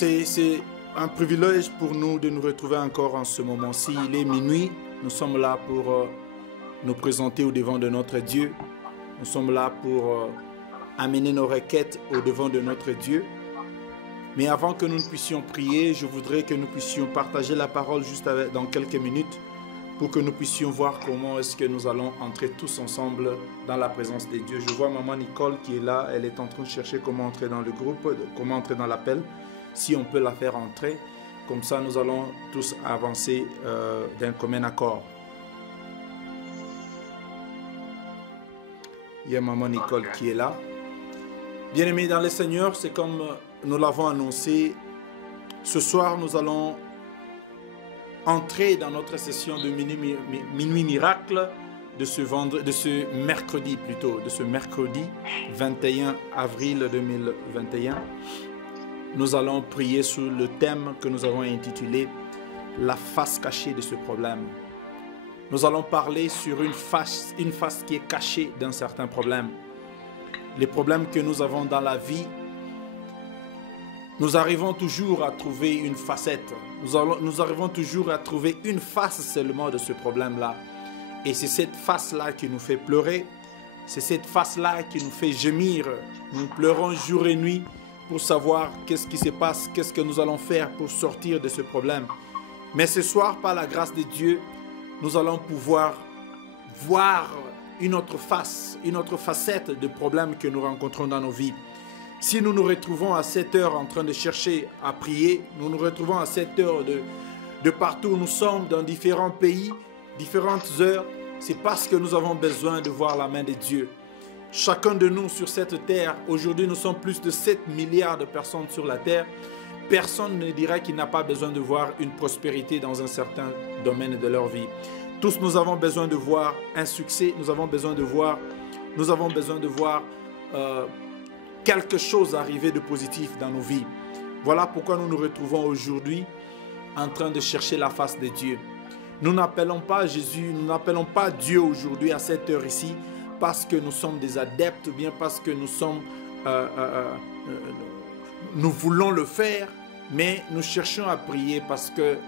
C'est un privilège pour nous de nous retrouver encore en ce moment-ci. Il est minuit, nous sommes là pour nous présenter au devant de notre Dieu. Nous sommes là pour amener nos requêtes au devant de notre Dieu. Mais avant que nous ne puissions prier, je voudrais que nous puissions partager la parole juste dans quelques minutes pour que nous puissions voir comment est-ce que nous allons entrer tous ensemble dans la présence de Dieu. Je vois maman Nicole qui est là, elle est en train de chercher comment entrer dans le groupe, comment entrer dans l'appel, si on peut la faire entrer. Comme ça, nous allons tous avancer d'un commun accord. Il y a maman Nicole qui est là. Bien-aimés dans le Seigneur, c'est comme nous l'avons annoncé. Ce soir, nous allons entrer dans notre session de minuit miracle de ce mercredi 21 avril 2021. Nous allons prier sur le thème que nous avons intitulé « La face cachée de ce problème ». Nous allons parler sur une face qui est cachée d'un certain problème. Les problèmes que nous avons dans la vie, nous arrivons toujours à trouver une facette. Nous arrivons toujours à trouver une face seulement de ce problème-là. Et c'est cette face-là qui nous fait pleurer. C'est cette face-là qui nous fait gémir. Nous pleurons jour et nuit pour savoir qu'est-ce qui se passe, qu'est-ce que nous allons faire pour sortir de ce problème. Mais ce soir, par la grâce de Dieu, nous allons pouvoir voir une autre face, une autre facette de problèmes que nous rencontrons dans nos vies. Si nous nous retrouvons à 7 heures en train de chercher à prier, nous nous retrouvons à 7 heures de partout où nous sommes, dans différents pays, différentes heures, c'est parce que nous avons besoin de voir la main de Dieu. Chacun de nous sur cette terre, aujourd'hui nous sommes plus de 7 milliards de personnes sur la terre, personne ne dirait qu'il n'a pas besoin de voir une prospérité dans un certain domaine de leur vie. Tous nous avons besoin de voir un succès, nous avons besoin de voir quelque chose arriver de positif dans nos vies. Voilà pourquoi nous nous retrouvons aujourd'hui en train de chercher la face de Dieu. Nous n'appelons pas Jésus, nous n'appelons pas Dieu aujourd'hui à cette heure ici parce que nous sommes des adeptes ou bien parce que nous voulons le faire, mais nous cherchons à prier parce que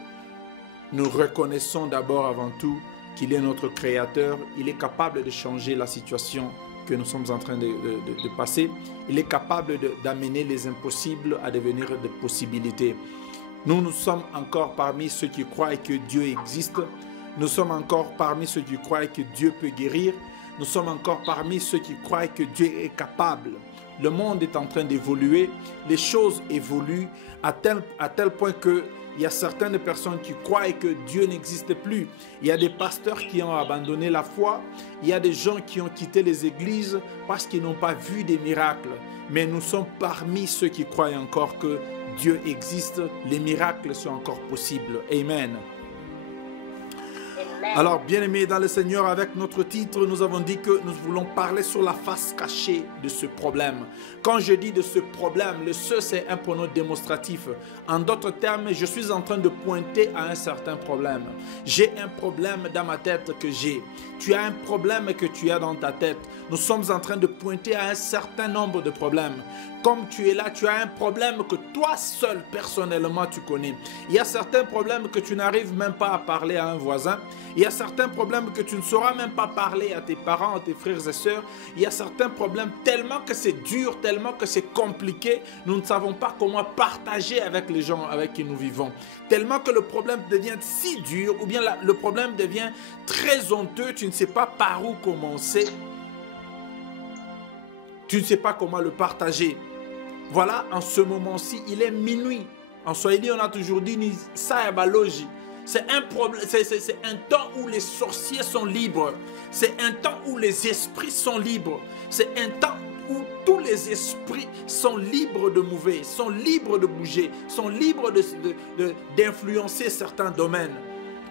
nous reconnaissons d'abord avant tout qu'il est notre Créateur. Il est capable de changer la situation que nous sommes en train de passer. Il est capable d'amener les impossibles à devenir des possibilités. Nous sommes encore parmi ceux qui croient que Dieu existe. Nous sommes encore parmi ceux qui croient que Dieu peut guérir. Nous sommes encore parmi ceux qui croient que Dieu est capable. Le monde est en train d'évoluer. Les choses évoluent à tel point que il y a certaines personnes qui croient que Dieu n'existe plus. Il y a des pasteurs qui ont abandonné la foi. Il y a des gens qui ont quitté les églises parce qu'ils n'ont pas vu des miracles. Mais nous sommes parmi ceux qui croient encore que Dieu existe. Les miracles sont encore possibles. Amen. Alors, bien-aimés dans le Seigneur, avec notre titre, nous avons dit que nous voulons parler sur la face cachée de ce problème. Quand je dis de ce problème, le « ce » c'est un pronom démonstratif. En d'autres termes, je suis en train de pointer à un certain problème. J'ai un problème dans ma tête que j'ai. Tu as un problème que tu as dans ta tête. Nous sommes en train de pointer à un certain nombre de problèmes. Comme tu es là, tu as un problème que toi seul, personnellement, tu connais. Il y a certains problèmes que tu n'arrives même pas à parler à un voisin. Il y a certains problèmes que tu ne sauras même pas parler à tes parents, à tes frères et sœurs. Il y a certains problèmes tellement que c'est dur, tellement que c'est compliqué. Nous ne savons pas comment partager avec les gens avec qui nous vivons. Tellement que le problème devient si dur ou bien le problème devient très honteux. Tu ne sais pas par où commencer. Tu ne sais pas comment le partager. Voilà, en ce moment-ci, il est minuit. En Swahili, on a toujours dit ni sayabaloji. C'est un problème, c'est un temps où les sorciers sont libres. C'est un temps où les esprits sont libres. C'est un temps où tous les esprits sont libres de mouver, sont libres de bouger, sont libres d'influencer certains domaines.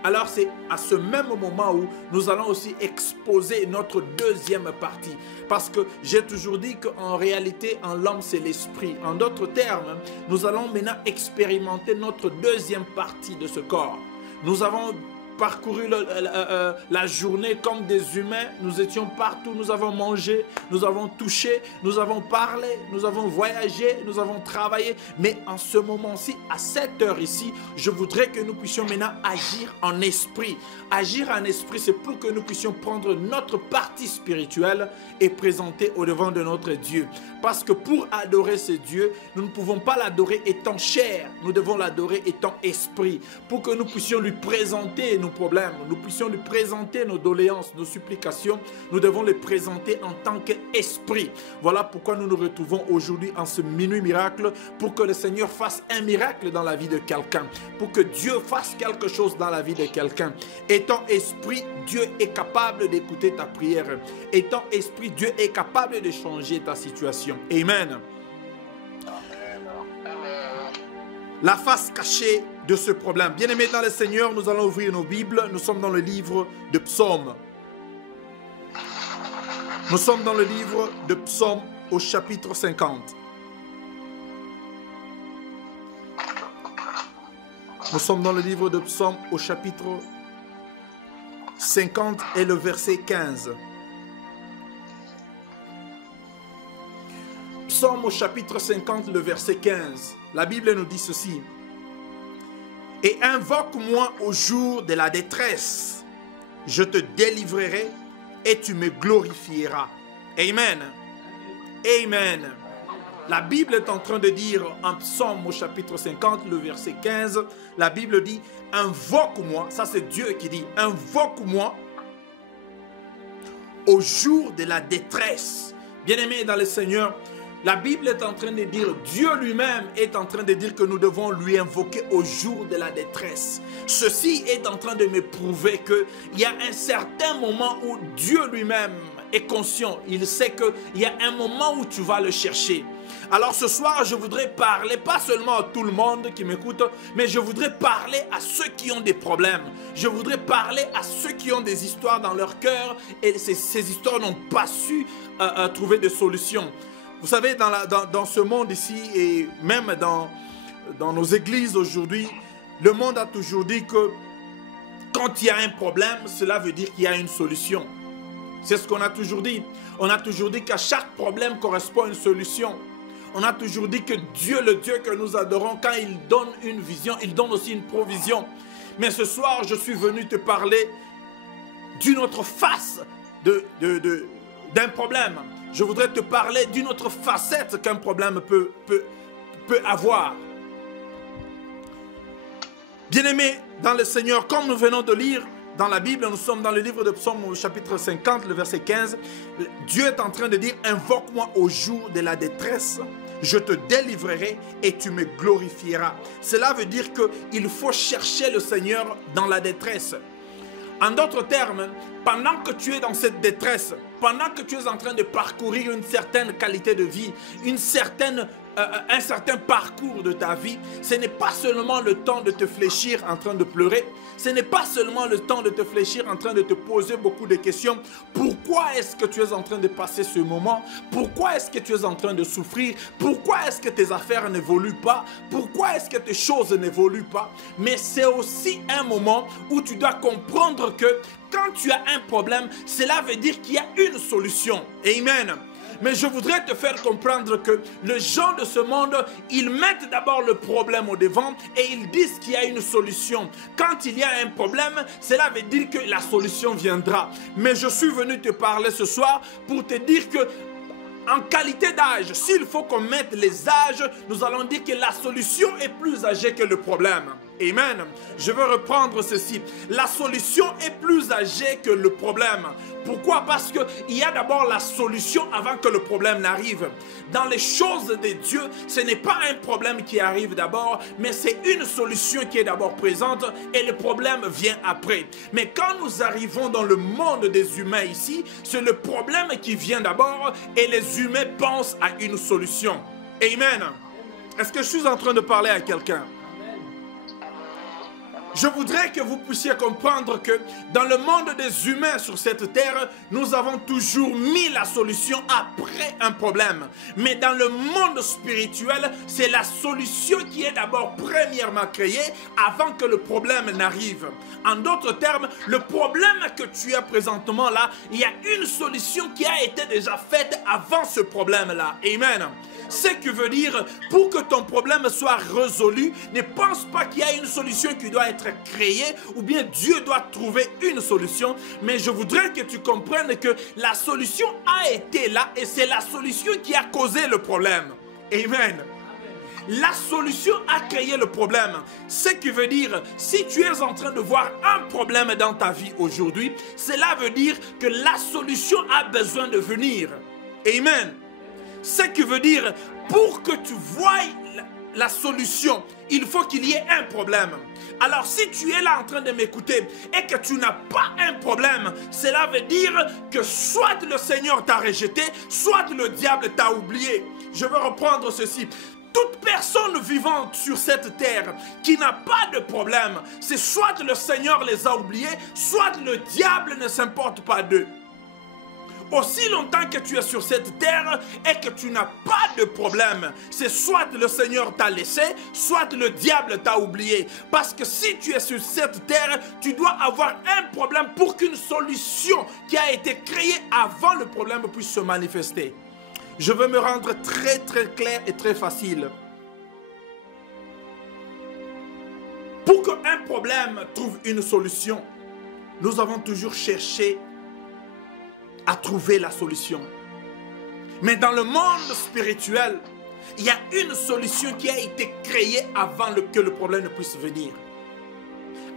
Alors c'est à ce même moment où nous allons aussi exposer notre deuxième partie. Parce que j'ai toujours dit qu'en réalité, en l'homme, c'est l'esprit. En d'autres termes, nous allons maintenant expérimenter notre deuxième partie de ce corps. Nous avons parcouru la journée comme des humains. Nous étions partout, nous avons mangé, nous avons touché, nous avons parlé, nous avons voyagé, nous avons travaillé. Mais en ce moment-ci, à cette heure ici, je voudrais que nous puissions maintenant agir en esprit. Agir en esprit, c'est pour que nous puissions prendre notre partie spirituelle et présenter au devant de notre Dieu. Parce que pour adorer ce Dieu, nous ne pouvons pas l'adorer étant chair, nous devons l'adorer étant esprit. Pour que nous puissions lui présenter nos problèmes, nous puissions lui présenter nos doléances, nos supplications, nous devons les présenter en tant qu'esprit. Voilà pourquoi nous nous retrouvons aujourd'hui en ce minuit miracle, pour que le Seigneur fasse un miracle dans la vie de quelqu'un, pour que Dieu fasse quelque chose dans la vie de quelqu'un. Étant esprit, Dieu est capable d'écouter ta prière. Étant esprit, Dieu est capable de changer ta situation. Amen. La face cachée de ce problème. Bien-aimés dans le Seigneur, nous allons ouvrir nos Bibles. Nous sommes dans le livre de Psaumes. Nous sommes dans le livre de Psaumes au chapitre 50. Nous sommes dans le livre de Psaumes au chapitre 50 et le verset 15. Psaume au chapitre 50, le verset 15. La Bible nous dit ceci. « Et invoque-moi au jour de la détresse. Je te délivrerai et tu me glorifieras. » Amen. Amen. La Bible est en train de dire en Psaume au chapitre 50, le verset 15, la Bible dit « Invoque-moi », ça c'est Dieu qui dit « Invoque-moi au jour de la détresse. » Bien-aimés dans le Seigneur, la Bible est en train de dire, Dieu lui-même est en train de dire que nous devons lui invoquer au jour de la détresse. Ceci est en train de me prouver qu'il y a un certain moment où Dieu lui-même est conscient. Il sait qu'il y a un moment où tu vas le chercher. Alors ce soir, je voudrais parler, pas seulement à tout le monde qui m'écoute, mais je voudrais parler à ceux qui ont des problèmes. Je voudrais parler à ceux qui ont des histoires dans leur cœur et ces histoires n'ont pas su trouver de solution. Vous savez, dans ce monde ici et même dans nos églises aujourd'hui, le monde a toujours dit que quand il y a un problème, cela veut dire qu'il y a une solution. C'est ce qu'on a toujours dit. On a toujours dit qu'à chaque problème correspond une solution. On a toujours dit que Dieu, le Dieu que nous adorons, quand il donne une vision, il donne aussi une provision. Mais ce soir, je suis venu te parler d'une autre face d'un problème. Je voudrais te parler d'une autre facette qu'un problème peut avoir. Bien-aimés dans le Seigneur, comme nous venons de lire dans la Bible, nous sommes dans le livre de Psaume au chapitre 50, le verset 15. Dieu est en train de dire, invoque-moi au jour de la détresse, je te délivrerai et tu me glorifieras. Cela veut dire qu'il faut chercher le Seigneur dans la détresse. En d'autres termes, pendant que tu es dans cette détresse, pendant que tu es en train de parcourir une certaine qualité de vie, un certain parcours de ta vie, ce n'est pas seulement le temps de te fléchir en train de pleurer, ce n'est pas seulement le temps de te fléchir en train de te poser beaucoup de questions. Pourquoi est-ce que tu es en train de passer ce moment? Pourquoi est-ce que tu es en train de souffrir? Pourquoi est-ce que tes affaires n'évoluent pas? Pourquoi est-ce que tes choses n'évoluent pas? Mais c'est aussi un moment où tu dois comprendre que quand tu as un problème, cela veut dire qu'il y a une solution. Amen. Mais je voudrais te faire comprendre que les gens de ce monde, ils mettent d'abord le problème au devant et ils disent qu'il y a une solution. Quand il y a un problème, cela veut dire que la solution viendra. Mais je suis venu te parler ce soir pour te dire que en qualité d'âge, s'il faut qu'on mette les âges, nous allons dire que la solution est plus âgée que le problème. Amen. Je veux reprendre ceci. La solution est plus âgée que le problème. Pourquoi? Parce qu'il y a d'abord la solution avant que le problème n'arrive. Dans les choses de Dieu, ce n'est pas un problème qui arrive d'abord, mais c'est une solution qui est d'abord présente et le problème vient après. Mais quand nous arrivons dans le monde des humains ici, c'est le problème qui vient d'abord et les humains pensent à une solution. Amen. Est-ce que je suis en train de parler à quelqu'un? Je voudrais que vous puissiez comprendre que dans le monde des humains sur cette terre, nous avons toujours mis la solution après un problème. Mais dans le monde spirituel, c'est la solution qui est d'abord premièrement créée avant que le problème n'arrive. En d'autres termes, le problème que tu as présentement là, il y a une solution qui a été déjà faite avant ce problème-là. Amen. Ce qui veut dire, pour que ton problème soit résolu, ne pense pas qu'il y a une solution qui doit être créée ou bien Dieu doit trouver une solution. Mais je voudrais que tu comprennes que la solution a été là et c'est la solution qui a causé le problème. Amen. La solution a créé le problème. Ce qui veut dire, si tu es en train de voir un problème dans ta vie aujourd'hui, cela veut dire que la solution a besoin de venir. Amen. Ce qui veut dire, pour que tu voies la solution, il faut qu'il y ait un problème. Alors si tu es là en train de m'écouter et que tu n'as pas un problème, cela veut dire que soit le Seigneur t'a rejeté, soit le diable t'a oublié. Je veux reprendre ceci. Toute personne vivante sur cette terre qui n'a pas de problème, c'est soit le Seigneur les a oubliés, soit le diable ne s'importe pas d'eux. Aussi longtemps que tu es sur cette terre et que tu n'as pas de problème, c'est soit le Seigneur t'a laissé, soit le diable t'a oublié. Parce que si tu es sur cette terre, tu dois avoir un problème pour qu'une solution qui a été créée avant le problème puisse se manifester. Je veux me rendre très clair et très facile. Pour qu'un problème trouve une solution, nous avons toujours cherché à trouver la solution. Mais dans le monde spirituel, il y a une solution qui a été créée avant que le problème ne puisse venir.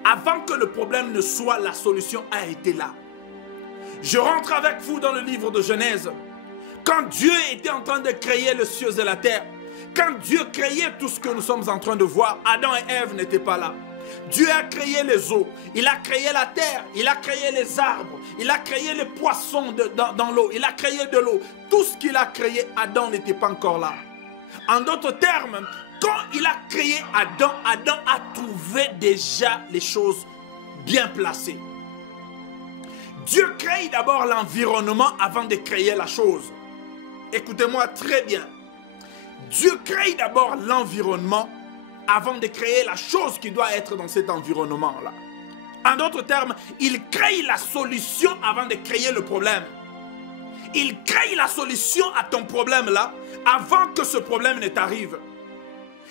Avant que le problème ne soit, la solution a été là. Je rentre avec vous dans le livre de Genèse. Quand Dieu était en train de créer les cieux et la terre, quand Dieu créait tout ce que nous sommes en train de voir, Adam et Ève n'étaient pas là. Dieu a créé les eaux, il a créé la terre, il a créé les arbres, il a créé les poissons dans l'eau, il a créé de l'eau. Tout ce qu'il a créé, Adam n'était pas encore là. En d'autres termes, quand il a créé Adam, Adam a trouvé déjà les choses bien placées. Dieu crée d'abord l'environnement avant de créer la chose. Écoutez-moi très bien. Dieu crée d'abord l'environnement avant de créer la chose qui doit être dans cet environnement-là. En d'autres termes, il crée la solution avant de créer le problème. Il crée la solution à ton problème-là avant que ce problème ne t'arrive.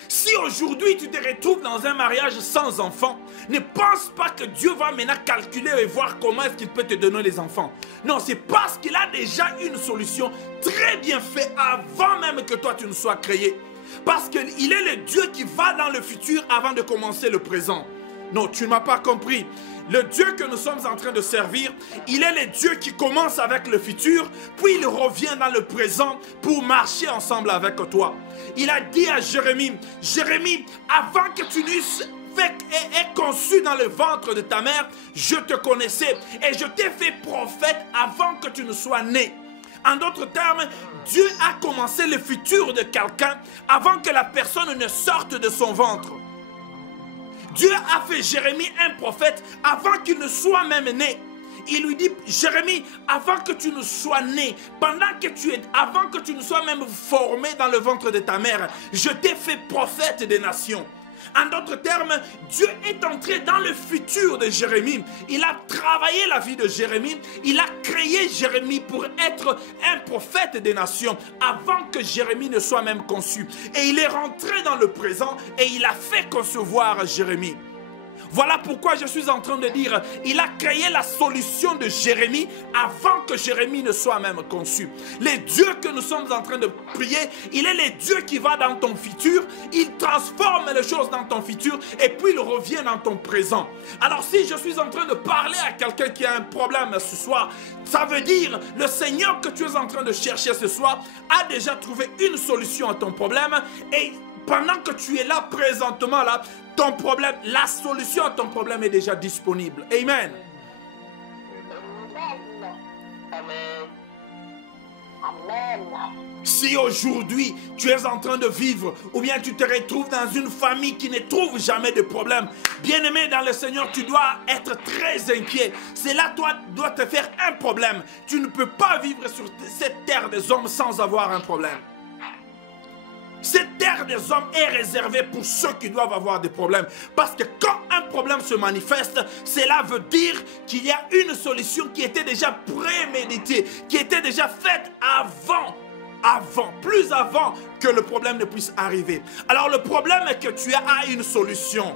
Si aujourd'hui tu te retrouves dans un mariage sans enfant, ne pense pas que Dieu va maintenant calculer et voir comment est-ce qu'il peut te donner les enfants. Non, c'est parce qu'il a déjà une solution très bien faite avant même que toi tu ne sois créé. Parce qu'il est le Dieu qui va dans le futur avant de commencer le présent. Non, tu ne m'as pas compris. Le Dieu que nous sommes en train de servir, il est le Dieu qui commence avec le futur, puis il revient dans le présent pour marcher ensemble avec toi. Il a dit à Jérémie, Jérémie, avant que tu n'eusses fait et conçu dans le ventre de ta mère, je te connaissais et je t'ai fait prophète avant que tu ne sois né. En d'autres termes, Dieu a commencé le futur de quelqu'un avant que la personne ne sorte de son ventre. Dieu a fait Jérémie un prophète avant qu'il ne soit même né. Il lui dit, Jérémie, avant que tu ne sois né, avant que tu ne sois même formé dans le ventre de ta mère, je t'ai fait prophète des nations. En d'autres termes, Dieu est entré dans le futur de Jérémie. Il a travaillé la vie de Jérémie. Il a créé Jérémie pour être un prophète des nations avant que Jérémie ne soit même conçu. Et il est rentré dans le présent et il a fait concevoir Jérémie. Voilà pourquoi je suis en train de dire, il a créé la solution de Jérémie avant que Jérémie ne soit même conçu. Les dieux que nous sommes en train de prier, il est le Dieu qui va dans ton futur, il transforme les choses dans ton futur et puis il revient dans ton présent. Alors si je suis en train de parler à quelqu'un qui a un problème ce soir, ça veut dire le Seigneur que tu es en train de chercher ce soir a déjà trouvé une solution à ton problème et pendant que tu es là présentement là, ton problème, la solution à ton problème est déjà disponible. Amen. Si aujourd'hui tu es en train de vivre ou bien tu te retrouves dans une famille qui ne trouve jamais de problème, bien-aimé dans le Seigneur, tu dois être très inquiet. Cela doit te faire un problème. Tu ne peux pas vivre sur cette terre des hommes sans avoir un problème. Cette terre des hommes est réservée pour ceux qui doivent avoir des problèmes. Parce que quand un problème se manifeste, cela veut dire qu'il y a une solution qui était déjà préméditée, qui était déjà faite plus avant que le problème ne puisse arriver. Alors le problème est que tu as une solution.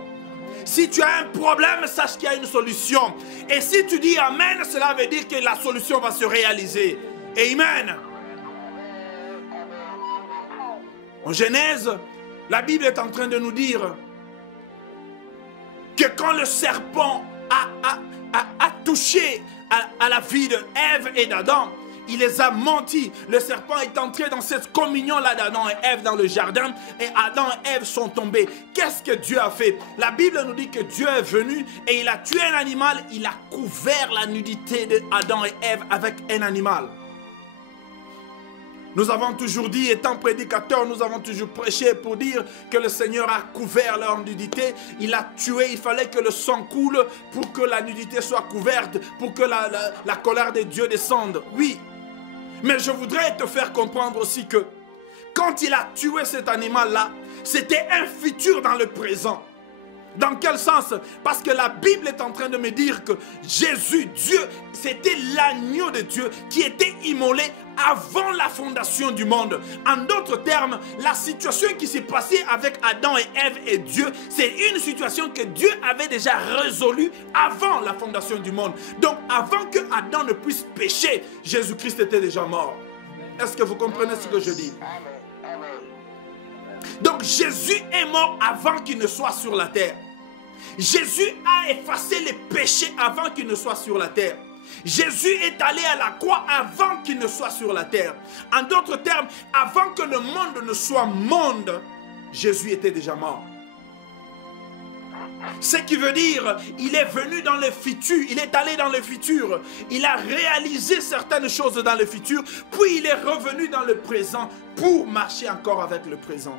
Si tu as un problème, sache qu'il y a une solution. Et si tu dis Amen, cela veut dire que la solution va se réaliser. Amen. En Genèse, la Bible est en train de nous dire que quand le serpent a touché à la vie d'Ève et d'Adam, il les a menti. Le serpent est entré dans cette communion-là d'Adam et Ève dans le jardin et Adam et Ève sont tombés. Qu'est-ce que Dieu a fait? La Bible nous dit que Dieu est venu et il a tué un animal. Il a couvert la nudité d'Adam et Ève avec un animal. Nous avons toujours dit, étant prédicateurs, nous avons toujours prêché pour dire que le Seigneur a couvert leur nudité. Il a tué, il fallait que le sang coule pour que la nudité soit couverte, pour que la colère de Dieu descende. Oui, mais je voudrais te faire comprendre aussi que quand il a tué cet animal-là, c'était un futur dans le présent. Dans quel sens? Parce que la Bible est en train de me dire que Jésus, Dieu, c'était l'agneau de Dieu qui était immolé avant la fondation du monde. En d'autres termes, la situation qui s'est passée avec Adam et Ève et Dieu, c'est une situation que Dieu avait déjà résolue avant la fondation du monde. Donc avant que Adam ne puisse pécher, Jésus-Christ était déjà mort. Est-ce que vous comprenez ce que je dis? Donc Jésus est mort avant qu'il ne soit sur la terre. Jésus a effacé les péchés avant qu'il ne soit sur la terre. Jésus est allé à la croix avant qu'il ne soit sur la terre. En d'autres termes, avant que le monde ne soit monde, Jésus était déjà mort. Ce qui veut dire, il est venu dans le futur, il est allé dans le futur, il a réalisé certaines choses dans le futur, puis il est revenu dans le présent pour marcher encore avec le présent.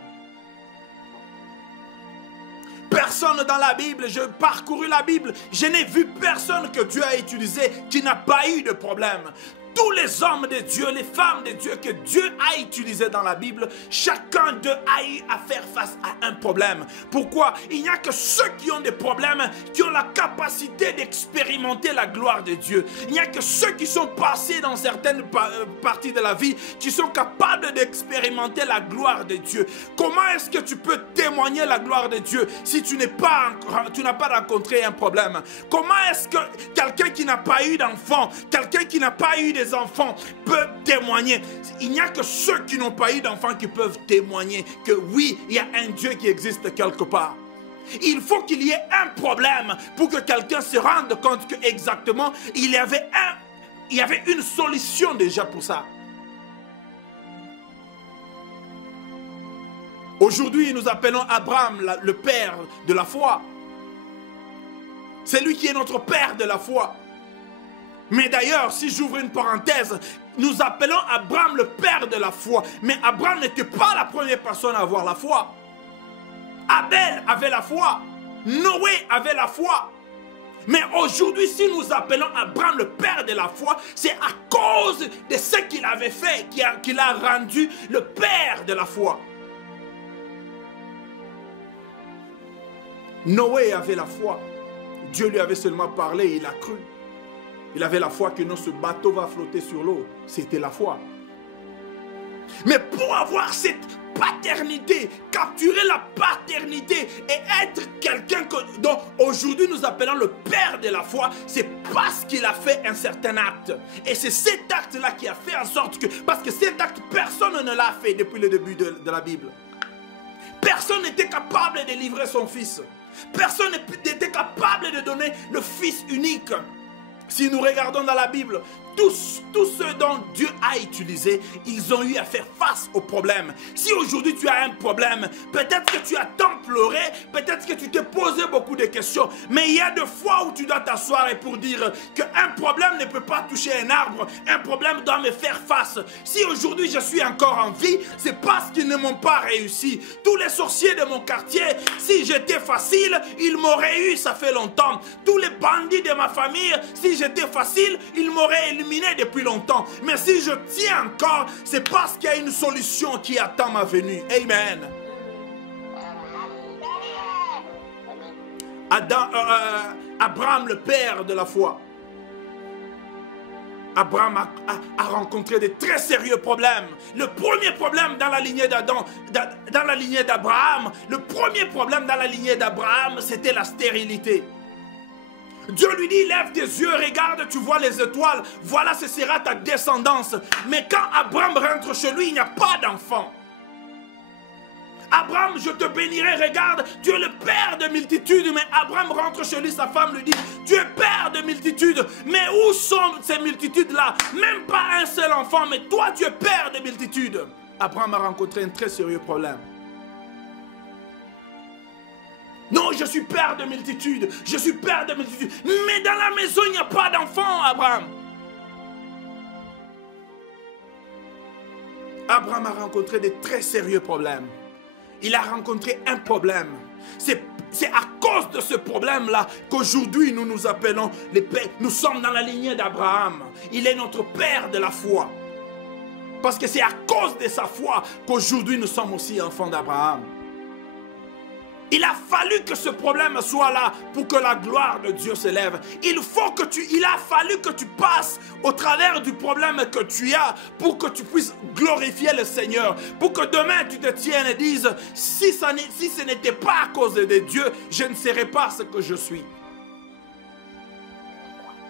Personne dans la Bible, j'ai parcouru la Bible, je n'ai vu personne que Dieu a utilisé qui n'a pas eu de problème. Tous les hommes de Dieu, les femmes de Dieu que Dieu a utilisés dans la Bible, chacun d'eux a eu à faire face à un problème. Pourquoi? Il n'y a que ceux qui ont des problèmes, qui ont la capacité d'expérimenter la gloire de Dieu. Il n'y a que ceux qui sont passés dans certaines parties de la vie, qui sont capables d'expérimenter la gloire de Dieu. Comment est-ce que tu peux témoigner la gloire de Dieu si tu n'as pas rencontré un problème? Comment est-ce que quelqu'un qui n'a pas eu d'enfant, quelqu'un qui n'a pas eu des enfants peut témoigner? Il n'y a que ceux qui n'ont pas eu d'enfants qui peuvent témoigner que oui, il y a un Dieu qui existe quelque part. Il faut qu'il y ait un problème pour que quelqu'un se rende compte que exactement il y avait une solution déjà pour ça. Aujourd'hui, nous appelons Abraham le père de la foi. C'est lui qui est notre père de la foi. Mais d'ailleurs, si j'ouvre une parenthèse, nous appelons Abraham le père de la foi. Mais Abraham n'était pas la première personne à avoir la foi. Abel avait la foi. Noé avait la foi. Mais aujourd'hui, si nous appelons Abraham le père de la foi, c'est à cause de ce qu'il avait fait qu'il a rendu le père de la foi. Noé avait la foi. Dieu lui avait seulement parlé et il a cru. Il avait la foi que non, ce bateau va flotter sur l'eau. C'était la foi. Mais pour avoir cette paternité, capturer la paternité et être quelqu'un dont aujourd'hui nous appelons le père de la foi, c'est parce qu'il a fait un certain acte. Et c'est cet acte-là qui a fait en sorte que... Parce que cet acte, personne ne l'a fait depuis le début de la Bible. Personne n'était capable de livrer son fils. Personne n'était capable de donner le fils unique. Si nous regardons dans la Bible, tous ceux dont Dieu a utilisé, ils ont eu à faire face au problème. Si aujourd'hui tu as un problème, peut-être que tu as tant pleuré, peut-être que tu t'es posé beaucoup de questions, mais il y a des fois où tu dois t'asseoir et pour dire qu'un problème ne peut pas toucher un arbre, un problème doit me faire face. Si aujourd'hui je suis encore en vie, c'est parce qu'ils ne m'ont pas réussi. Tous les sorciers de mon quartier, si j'étais facile, ils m'auraient eu, ça fait longtemps. Tous les bandits de ma famille, si j'étais facile, ils m'auraient éliminé depuis longtemps. Mais si je tiens encore, c'est parce qu'il y a une solution qui attend ma venue. Amen. Abraham, le père de la foi. Abraham a rencontré de très sérieux problèmes. Le premier problème dans la lignée d'Adam, dans la lignée d'Abraham, le premier problème dans la lignée d'Abraham, c'était la stérilité. Dieu lui dit, lève tes yeux, regarde, tu vois les étoiles, voilà, ce sera ta descendance. Mais quand Abraham rentre chez lui, il n'y a pas d'enfant. Abraham, je te bénirai, regarde, tu es le père de multitudes. Mais Abraham rentre chez lui, sa femme lui dit, tu es père de multitudes. Mais où sont ces multitudes-là? Même pas un seul enfant, mais toi, tu es père de multitudes. Abraham a rencontré un très sérieux problème. Non, je suis père de multitudes, je suis père de multitudes. Mais dans la maison, il n'y a pas d'enfant, Abraham. Abraham a rencontré de très sérieux problèmes. Il a rencontré un problème. C'est à cause de ce problème-là qu'aujourd'hui nous nous appelons les pères. Nous sommes dans la lignée d'Abraham. Il est notre père de la foi. Parce que c'est à cause de sa foi qu'aujourd'hui nous sommes aussi enfants d'Abraham. Il a fallu que ce problème soit là pour que la gloire de Dieu s'élève. Il a fallu que tu passes au travers du problème que tu as pour que tu puisses glorifier le Seigneur. Pour que demain tu te tiennes et dises, si ce n'était pas à cause de Dieu, je ne serais pas ce que je suis.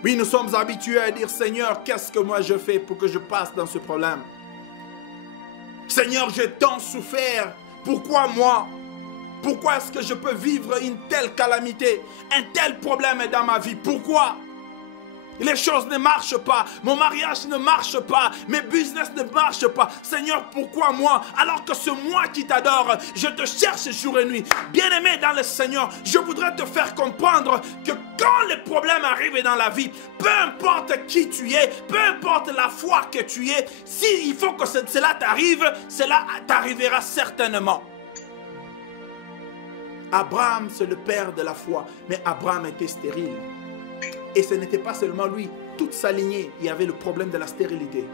Oui, nous sommes habitués à dire, Seigneur, qu'est-ce que moi je fais pour que je passe dans ce problème? Seigneur, j'ai tant souffert. Pourquoi moi? Pourquoi est-ce que je peux vivre une telle calamité, un tel problème dans ma vie? Pourquoi? Les choses ne marchent pas, mon mariage ne marche pas, mes business ne marchent pas. Seigneur, pourquoi moi? Alors que c'est moi qui t'adore, je te cherche jour et nuit. Bien-aimé dans le Seigneur, je voudrais te faire comprendre que quand les problèmes arrivent dans la vie, peu importe qui tu es, peu importe la foi que tu es, s'il faut que cela t'arrive, cela t'arrivera certainement. Abraham, c'est le père de la foi, mais Abraham était stérile. Et ce n'était pas seulement lui, toute sa lignée, il y avait le problème de la stérilité.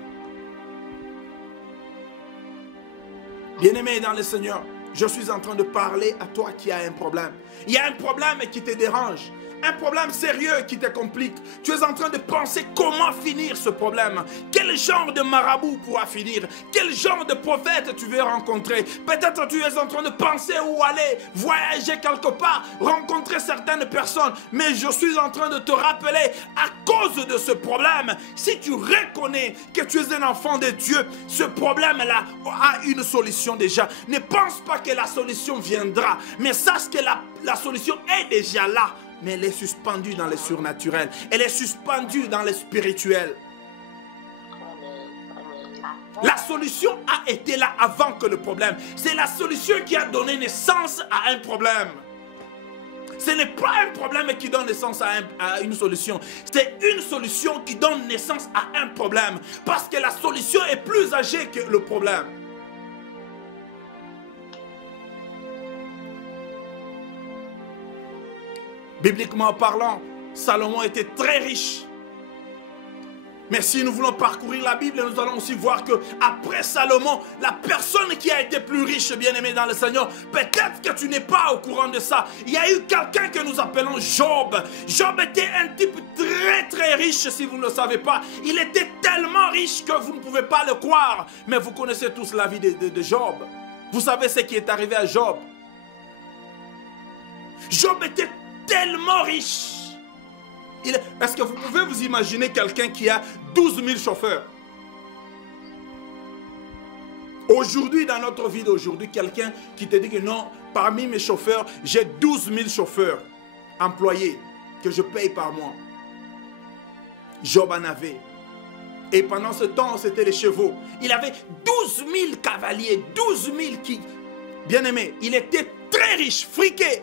Bien-aimé dans le Seigneur, je suis en train de parler à toi qui as un problème. Il y a un problème qui te dérange. Un problème sérieux qui te complique. Tu es en train de penser comment finir ce problème. Quel genre de marabout pourra finir? Quel genre de prophète tu veux rencontrer? Peut-être tu es en train de penser où aller, voyager quelque part, rencontrer certaines personnes. Mais je suis en train de te rappeler, à cause de ce problème, si tu reconnais que tu es un enfant de Dieu, ce problème-là a une solution déjà. Ne pense pas que la solution viendra, mais sache que la solution est déjà là. Mais elle est suspendue dans le surnaturel. Elle est suspendue dans le spirituel. La solution a été là avant que le problème. C'est la solution qui a donné naissance à un problème. Ce n'est pas un problème qui donne naissance à une solution. C'est une solution qui donne naissance à un problème. Parce que la solution est plus âgée que le problème. Bibliquement parlant, Salomon était très riche. Mais si nous voulons parcourir la Bible, nous allons aussi voir qu'après Salomon, la personne qui a été plus riche, bien-aimé dans le Seigneur, peut-être que tu n'es pas au courant de ça. Il y a eu quelqu'un que nous appelons Job. Job était un type très très riche, si vous ne le savez pas. Il était tellement riche que vous ne pouvez pas le croire. Mais vous connaissez tous la vie de Job. Vous savez ce qui est arrivé à Job. Job était tellement riche. Est-ce que vous pouvez vous imaginer quelqu'un qui a 12 000 chauffeurs? Aujourd'hui, dans notre vie d'aujourd'hui, quelqu'un qui te dit que non, parmi mes chauffeurs, j'ai 12 000 chauffeurs employés que je paye par mois. Job en avait. Et pendant ce temps, c'était les chevaux. Il avait 12 000 cavaliers, 12 000 qui... Bien aimé, il était très riche, friqué.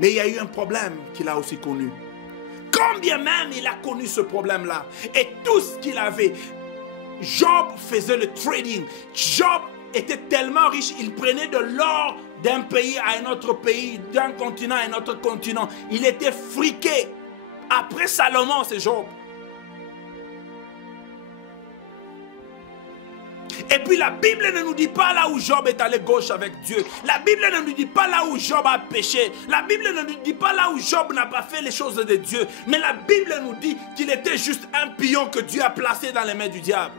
Mais il y a eu un problème qu'il a aussi connu. Combien même il a connu ce problème-là. Et tout ce qu'il avait, Job faisait le trading. Job était tellement riche, il prenait de l'or d'un pays à un autre pays, d'un continent à un autre continent. Il était friqué. Après Salomon, c'est Job. Et puis la Bible ne nous dit pas là où Job est allé gauche avec Dieu. La Bible ne nous dit pas là où Job a péché. La Bible ne nous dit pas là où Job n'a pas fait les choses de Dieu. Mais la Bible nous dit qu'il était juste un pion que Dieu a placé dans les mains du diable.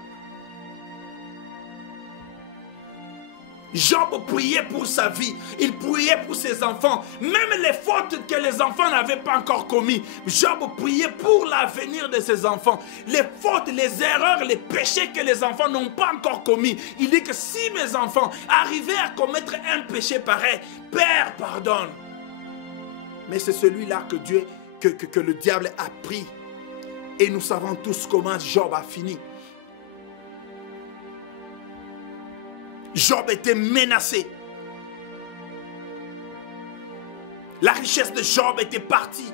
Job priait pour sa vie, il priait pour ses enfants, même les fautes que les enfants n'avaient pas encore commises. Job priait pour l'avenir de ses enfants, les fautes, les erreurs, les péchés que les enfants n'ont pas encore commis. Il dit que si mes enfants arrivaient à commettre un péché pareil, Père, pardonne. Mais c'est celui-là que Dieu, que le diable a pris. Et nous savons tous comment Job a fini. Job était menacé. La richesse de Job était partie.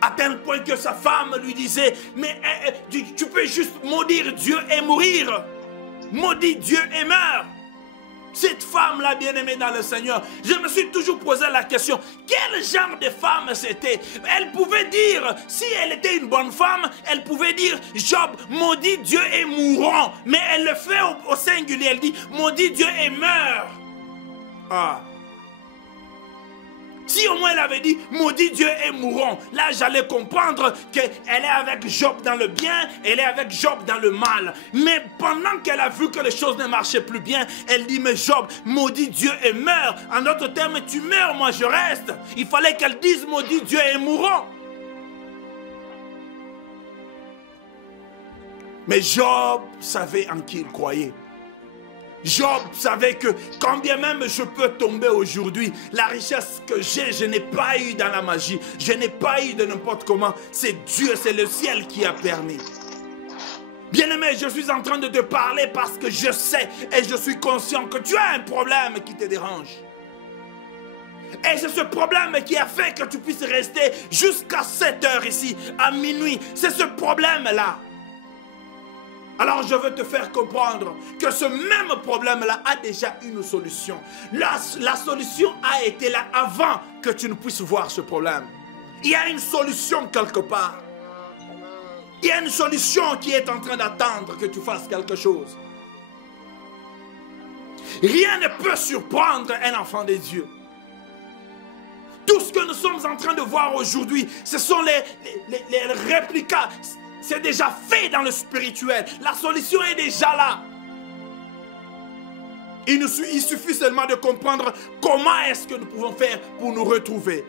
À tel point que sa femme lui disait, mais tu peux juste maudire Dieu et mourir. Maudis Dieu et meurs. Cette femme-là, bien-aimée dans le Seigneur, je me suis toujours posé la question, quel genre de femme c'était? Elle pouvait dire, si elle était une bonne femme, elle pouvait dire, Job, maudit Dieu et mourons. Mais elle le fait au singulier, elle dit, maudit Dieu et meurt. Ah. Si au moins elle avait dit, maudit Dieu et mourons, là j'allais comprendre qu'elle est avec Job dans le bien, elle est avec Job dans le mal. Mais pendant qu'elle a vu que les choses ne marchaient plus bien, elle dit, mais Job, maudit Dieu et meurt. En d'autres termes, tu meurs, moi je reste. Il fallait qu'elle dise, maudit Dieu et mourons. Mais Job savait en qui il croyait. Job savait que quand bien même je peux tomber aujourd'hui, la richesse que j'ai, je n'ai pas eu dans la magie, je n'ai pas eu de n'importe comment. C'est Dieu, c'est le ciel qui a permis. Bien-aimé, je suis en train de te parler parce que je sais et je suis conscient que tu as un problème qui te dérange. Et c'est ce problème qui a fait que tu puisses rester jusqu'à 7 heures ici, à minuit. C'est ce problème-là. Alors je veux te faire comprendre que ce même problème-là a déjà une solution. La solution a été là avant que tu ne puisses voir ce problème. Il y a une solution quelque part. Il y a une solution qui est en train d'attendre que tu fasses quelque chose. Rien ne peut surprendre un enfant de Dieu. Tout ce que nous sommes en train de voir aujourd'hui, ce sont les réplicas. C'est déjà fait dans le spirituel. La solution est déjà là. Il suffit seulement de comprendre comment est-ce que nous pouvons faire pour nous retrouver.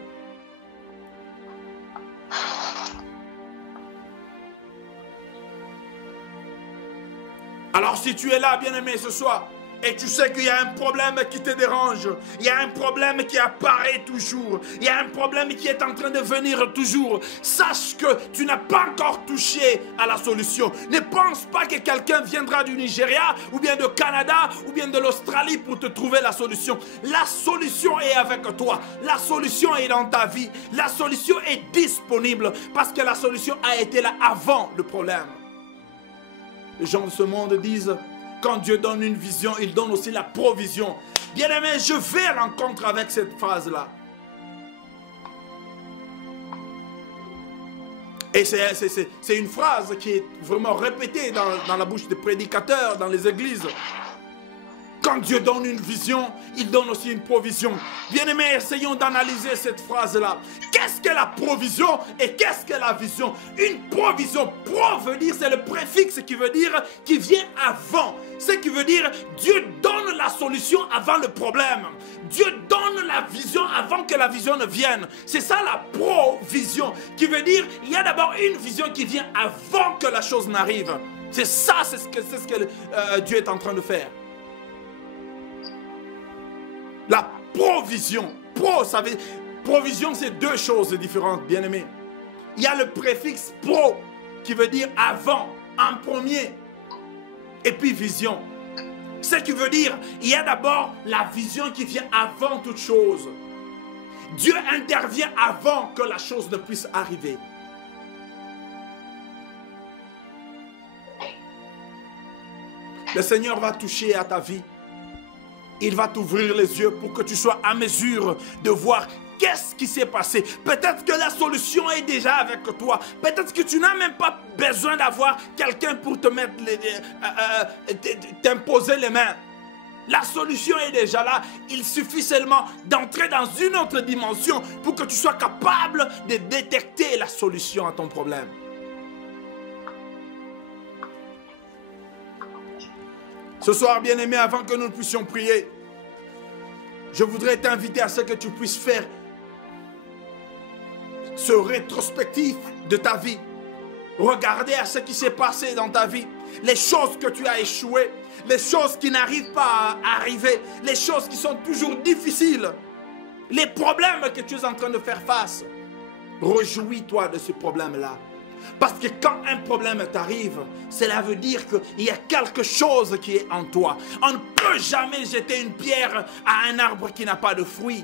Alors si tu es là, bien-aimé, ce soir, et tu sais qu'il y a un problème qui te dérange, il y a un problème qui apparaît toujours, il y a un problème qui est en train de venir toujours, sache que tu n'as pas encore touché à la solution. Ne pense pas que quelqu'un viendra du Nigeria, ou bien du Canada, ou bien de l'Australie pour te trouver la solution. La solution est avec toi, la solution est dans ta vie, la solution est disponible, parce que la solution a été là avant le problème. Les gens de ce monde disent, quand Dieu donne une vision, il donne aussi la provision. Bien-aimé, je vais à l'encontre avec cette phrase-là. Et c'est une phrase qui est vraiment répétée dans la bouche des prédicateurs, dans les églises. Quand Dieu donne une vision, il donne aussi une provision. Bien-aimés, essayons d'analyser cette phrase-là. Qu'est-ce que la provision et qu'est-ce que la vision? Une provision, pro veut dire, c'est le préfixe qui veut dire, qui vient avant. Ce qui veut dire, Dieu donne la solution avant le problème. Dieu donne la vision avant que la vision ne vienne. C'est ça la provision, qui veut dire, il y a d'abord une vision qui vient avant que la chose n'arrive. C'est ça, c'est ce que Dieu est en train de faire. La provision. Provision, c'est deux choses différentes, bien-aimés. il y a le préfixe pro qui veut dire avant, en premier. Et puis vision. Ce qui veut dire, il y a d'abord la vision qui vient avant toute chose. Dieu intervient avant que la chose ne puisse arriver. Le Seigneur va toucher à ta vie. Il va t'ouvrir les yeux pour que tu sois à mesure de voir qu'est-ce qui s'est passé. Peut-être que la solution est déjà avec toi. Peut-être que tu n'as même pas besoin d'avoir quelqu'un pour te mettre t'imposer les mains. La solution est déjà là. Il suffit seulement d'entrer dans une autre dimension pour que tu sois capable de détecter la solution à ton problème. Ce soir, bien-aimé, avant que nous puissions prier, je voudrais t'inviter à ce que tu puisses faire ce rétrospectif de ta vie. Regarder à ce qui s'est passé dans ta vie, les choses que tu as échoué, les choses qui n'arrivent pas à arriver, les choses qui sont toujours difficiles, les problèmes que tu es en train de faire face. Réjouis-toi de ce problème-là. Parce que quand un problème t'arrive, cela veut dire qu'il y a quelque chose qui est en toi. On ne peut jamais jeter une pierre à un arbre qui n'a pas de fruits.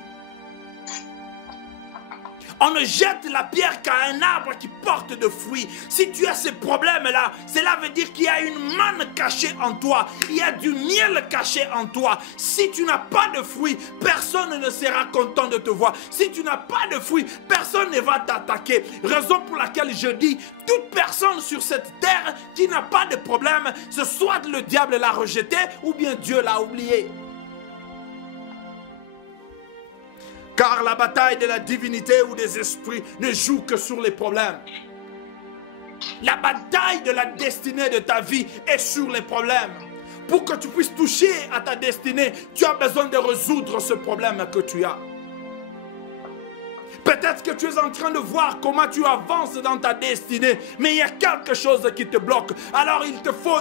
On ne jette la pierre qu'à un arbre qui porte de fruits. Si tu as ce problème-là, cela veut dire qu'il y a une manne cachée en toi. Il y a du miel caché en toi. Si tu n'as pas de fruits, personne ne sera content de te voir. Si tu n'as pas de fruits, personne ne va t'attaquer. Raison pour laquelle je dis, toute personne sur cette terre qui n'a pas de problème, ce soit le diable l'a rejeté ou bien Dieu l'a oublié. Car la bataille de la divinité ou des esprits ne joue que sur les problèmes. La bataille de la destinée de ta vie est sur les problèmes. Pour que tu puisses toucher à ta destinée, tu as besoin de résoudre ce problème que tu as. Peut-être que tu es en train de voir comment tu avances dans ta destinée, mais il y a quelque chose qui te bloque. Alors il te faut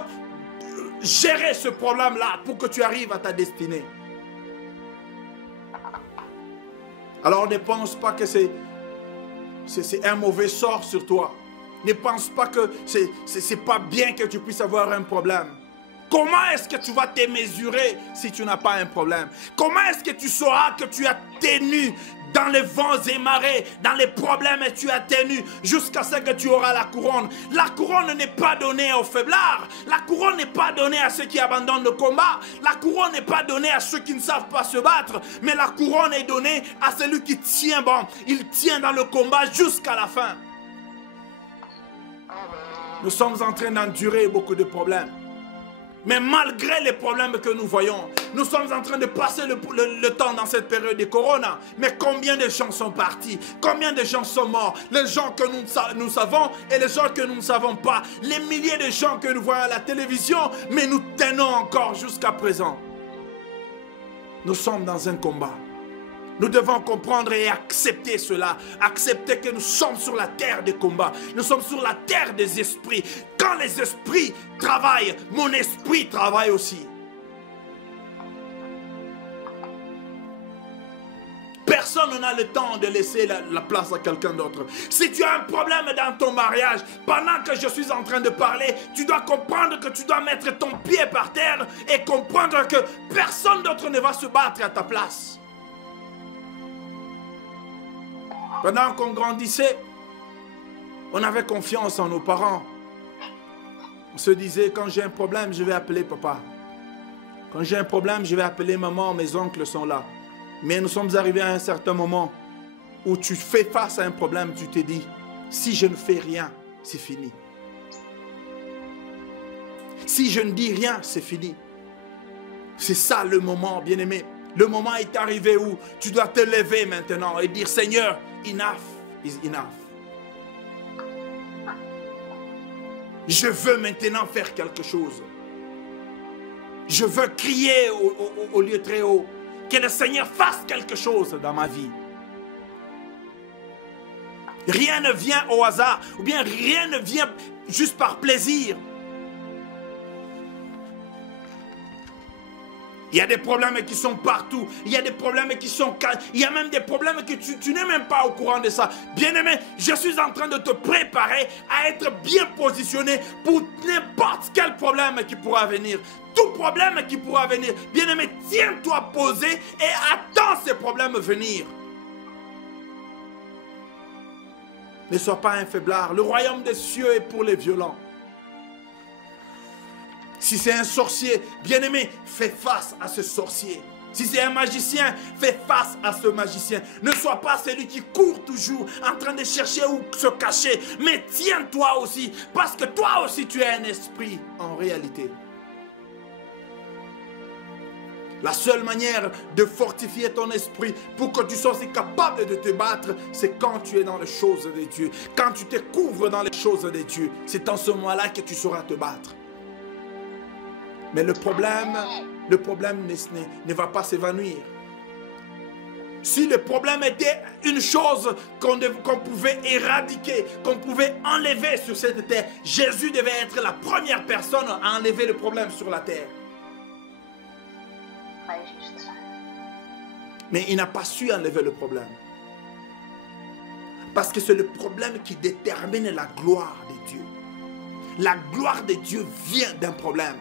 gérer ce problème-là pour que tu arrives à ta destinée. Alors ne pense pas que c'est un mauvais sort sur toi. Ne pense pas que c'est pas bien que tu puisses avoir un problème. Comment est-ce que tu vas te mesurer si tu n'as pas un problème? Comment est-ce que tu sauras que tu as tenu dans les vents et marées, dans les problèmes et tu as tenu jusqu'à ce que tu auras la couronne? La couronne n'est pas donnée aux faiblards. La couronne n'est pas donnée à ceux qui abandonnent le combat. La couronne n'est pas donnée à ceux qui ne savent pas se battre. Mais la couronne est donnée à celui qui tient bon. Il tient dans le combat jusqu'à la fin. Nous sommes en train d'endurer beaucoup de problèmes. Mais malgré les problèmes que nous voyons, nous sommes en train de passer le temps dans cette période de Corona. Mais combien de gens sont partis? Combien de gens sont morts? Les gens que nous savons et les gens que nous ne savons pas. Les milliers de gens que nous voyons à la télévision, mais nous tenons encore jusqu'à présent. Nous sommes dans un combat. Nous devons comprendre et accepter cela. Accepter que nous sommes sur la terre des combats. Nous sommes sur la terre des esprits. Quand les esprits travaillent, mon esprit travaille aussi. Personne n'a le temps de laisser la place à quelqu'un d'autre. Si tu as un problème dans ton mariage, pendant que je suis en train de parler, tu dois comprendre que tu dois mettre ton pied par terre et comprendre que personne d'autre ne va se battre à ta place. Pendant qu'on grandissait, on avait confiance en nos parents. On se disait, quand j'ai un problème, je vais appeler papa. Quand j'ai un problème, je vais appeler maman, mes oncles sont là. Mais nous sommes arrivés à un certain moment où tu fais face à un problème, tu te dis, si je ne fais rien, c'est fini. Si je ne dis rien, c'est fini. C'est ça le moment, bien-aimé. Le moment est arrivé où tu dois te lever maintenant et dire, Seigneur, enough is enough. Je veux maintenant faire quelque chose. Je veux crier au lieu très haut. Que le Seigneur fasse quelque chose dans ma vie. Rien ne vient au hasard, ou bien rien ne vient juste par plaisir. Il y a des problèmes qui sont partout. Il y a des problèmes qui sont... Il y a même des problèmes que tu n'es même pas au courant de ça. Bien-aimé, je suis en train de te préparer à être bien positionné pour n'importe quel problème qui pourra venir. Tout problème qui pourra venir. Bien-aimé, tiens-toi posé et attends ces problèmes venir. Ne sois pas un faiblard. Le royaume des cieux est pour les violents. Si c'est un sorcier, bien-aimé, fais face à ce sorcier. Si c'est un magicien, fais face à ce magicien. Ne sois pas celui qui court toujours en train de chercher où se cacher. Mais tiens-toi aussi, parce que toi aussi tu es un esprit en réalité. La seule manière de fortifier ton esprit pour que tu sois aussi capable de te battre, c'est quand tu es dans les choses de Dieu. Quand tu te couvres dans les choses de Dieu, c'est en ce moment-là que tu sauras te battre. Mais le problème ne va pas s'évanouir. Si le problème était une chose qu'on pouvait éradiquer, qu'on pouvait enlever sur cette terre, Jésus devait être la première personne à enlever le problème sur la terre. Mais il n'a pas su enlever le problème. Parce que c'est le problème qui détermine la gloire de Dieu. La gloire de Dieu vient d'un problème.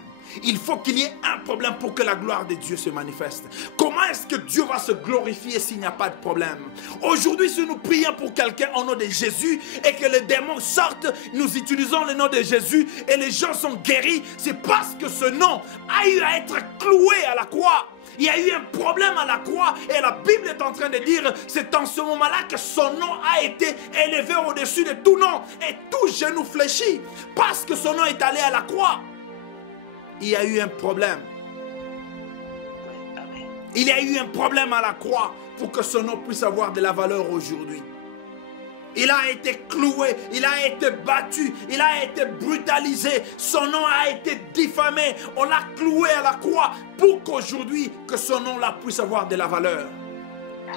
Il faut qu'il y ait un problème pour que la gloire de Dieu se manifeste. Comment est-ce que Dieu va se glorifier s'il n'y a pas de problème? Aujourd'hui, si nous prions pour quelqu'un au nom de Jésus et que les démons sortent, nous utilisons le nom de Jésus et les gens sont guéris, c'est parce que ce nom a eu à être cloué à la croix. Il y a eu un problème à la croix et la Bible est en train de dire, c'est en ce moment-là que son nom a été élevé au-dessus de tout nom et tout genou fléchit parce que son nom est allé à la croix. Il y a eu un problème. Il y a eu un problème à la croix pour que son nom puisse avoir de la valeur aujourd'hui. Il a été cloué, il a été battu, il a été brutalisé, son nom a été diffamé. On l'a cloué à la croix pour qu'aujourd'hui, que son nom-là puisse avoir de la valeur.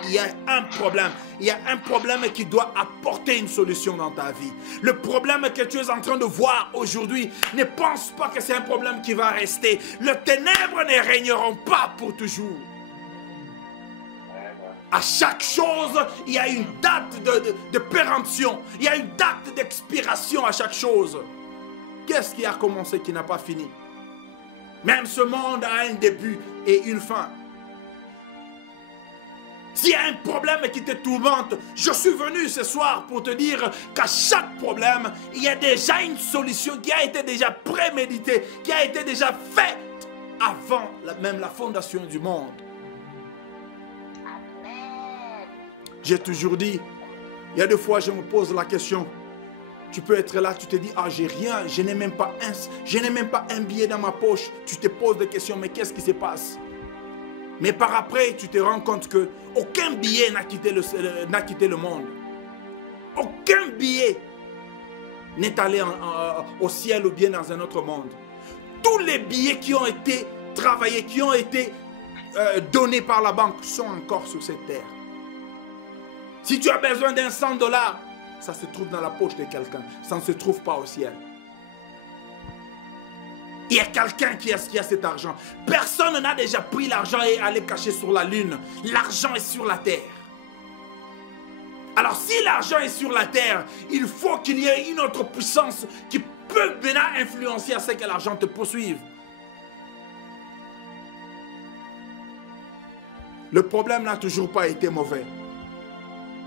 Il y a un problème. Il y a un problème qui doit apporter une solution dans ta vie. Le problème que tu es en train de voir aujourd'hui, ne pense pas que c'est un problème qui va rester. Les ténèbres ne régneront pas pour toujours. À chaque chose, il y a une date de péremption. Il y a une date d'expiration à chaque chose. Qu'est-ce qui a commencé qui n'a pas fini? Même ce monde a un début et une fin. S'il y a un problème qui te tourmente, je suis venu ce soir pour te dire qu'à chaque problème, il y a déjà une solution qui a été déjà préméditée, qui a été déjà faite avant même la fondation du monde. J'ai toujours dit, il y a des fois je me pose la question, tu peux être là, tu te dis, ah j'ai rien, je n'ai même pas un billet dans ma poche. Tu te poses des questions, mais qu'est-ce qui se passe? Mais par après, tu te rends compte que aucun billet n'a quitté le monde. Aucun billet n'est allé au ciel ou bien dans un autre monde. Tous les billets qui ont été travaillés, qui ont été donnés par la banque sont encore sur cette terre. Si tu as besoin d'un $100, ça se trouve dans la poche de quelqu'un. Ça ne se trouve pas au ciel. Il y a quelqu'un qui a cet argent. Personne n'a déjà pris l'argent et allé cacher sur la lune. L'argent est sur la terre. Alors si l'argent est sur la terre, il faut qu'il y ait une autre puissance qui peut maintenant influencer à ce que l'argent te poursuive. Le problème n'a toujours pas été mauvais.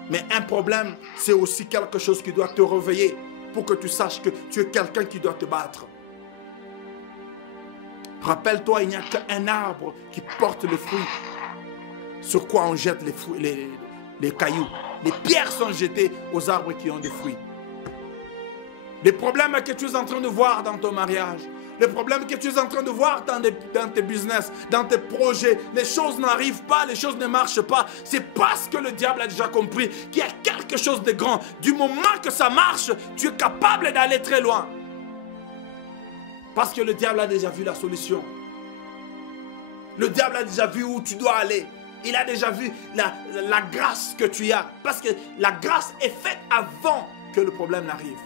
Mais un problème, c'est aussi quelque chose qui doit te réveiller pour que tu saches que tu es quelqu'un qui doit te battre. Rappelle-toi, il n'y a qu'un arbre qui porte le fruit. Sur quoi on jette les cailloux. Les pierres sont jetées aux arbres qui ont des fruits. Les problèmes que tu es en train de voir dans ton mariage, les problèmes que tu es en train de voir dans tes business, dans tes projets, les choses n'arrivent pas, les choses ne marchent pas. C'est parce que le diable a déjà compris qu'il y a quelque chose de grand. Du moment que ça marche, tu es capable d'aller très loin. Parce que le diable a déjà vu la solution. Le diable a déjà vu où tu dois aller. Il a déjà vu la grâce que tu as. Parce que la grâce est faite avant que le problème n'arrive.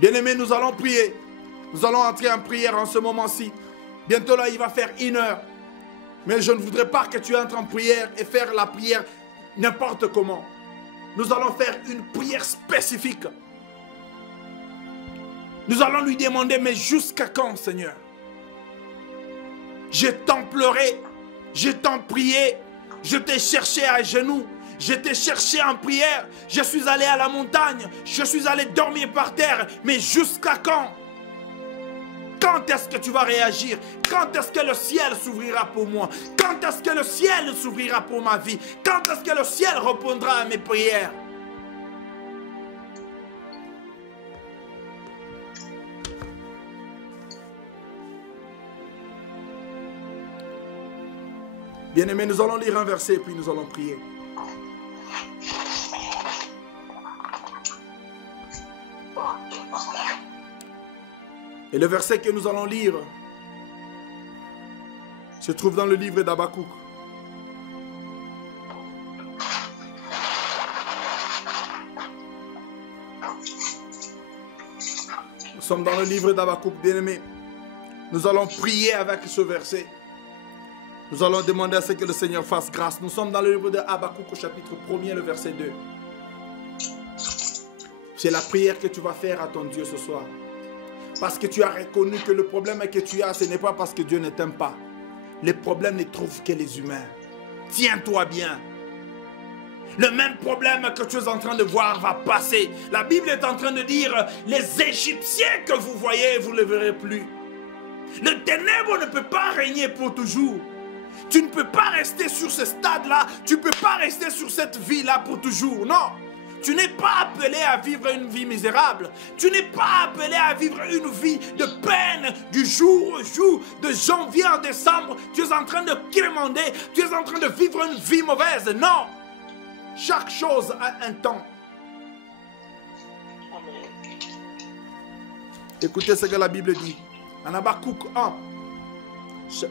Bien-aimés, nous allons prier. Nous allons entrer en prière en ce moment-ci. Bientôt là, il va faire 1 heure. Mais je ne voudrais pas que tu entres en prière et faire la prière n'importe comment. Nous allons faire une prière spécifique. Nous allons lui demander, mais jusqu'à quand, Seigneur? Je t'en pleuré, je t'en prié, je t'ai cherché à genoux, je t'ai cherché en prière, je suis allé à la montagne, je suis allé dormir par terre, mais jusqu'à quand? Quand est-ce que tu vas réagir? Quand est-ce que le ciel s'ouvrira pour moi? Quand est-ce que le ciel s'ouvrira pour ma vie? Quand est-ce que le ciel répondra à mes prières? Bien-aimés, nous allons lire un verset et puis nous allons prier. Et le verset que nous allons lire se trouve dans le livre d'Habakkuk. Nous sommes dans le livre d'Habakkuk, bien-aimés. Nous allons prier avec ce verset. Nous allons demander à ce que le Seigneur fasse grâce. Nous sommes dans le livre d'Habakkuk au chapitre 1er, le verset 2. C'est la prière que tu vas faire à ton Dieu ce soir. Parce que tu as reconnu que le problème que tu as, ce n'est pas parce que Dieu ne t'aime pas. Les problèmes ne trouvent que les humains. Tiens-toi bien. Le même problème que tu es en train de voir va passer. La Bible est en train de dire, les Égyptiens que vous voyez, vous ne les verrez plus. Le ténèbre ne peut pas régner pour toujours. Tu ne peux pas rester sur ce stade-là. Tu ne peux pas rester sur cette vie-là pour toujours. Non. Tu n'es pas appelé à vivre une vie misérable. Tu n'es pas appelé à vivre une vie de peine du jour au jour, de janvier en décembre. Tu es en train de quémander. Tu es en train de vivre une vie mauvaise. Non. Chaque chose a un temps. Écoutez ce que la Bible dit. En Habakkuk 1.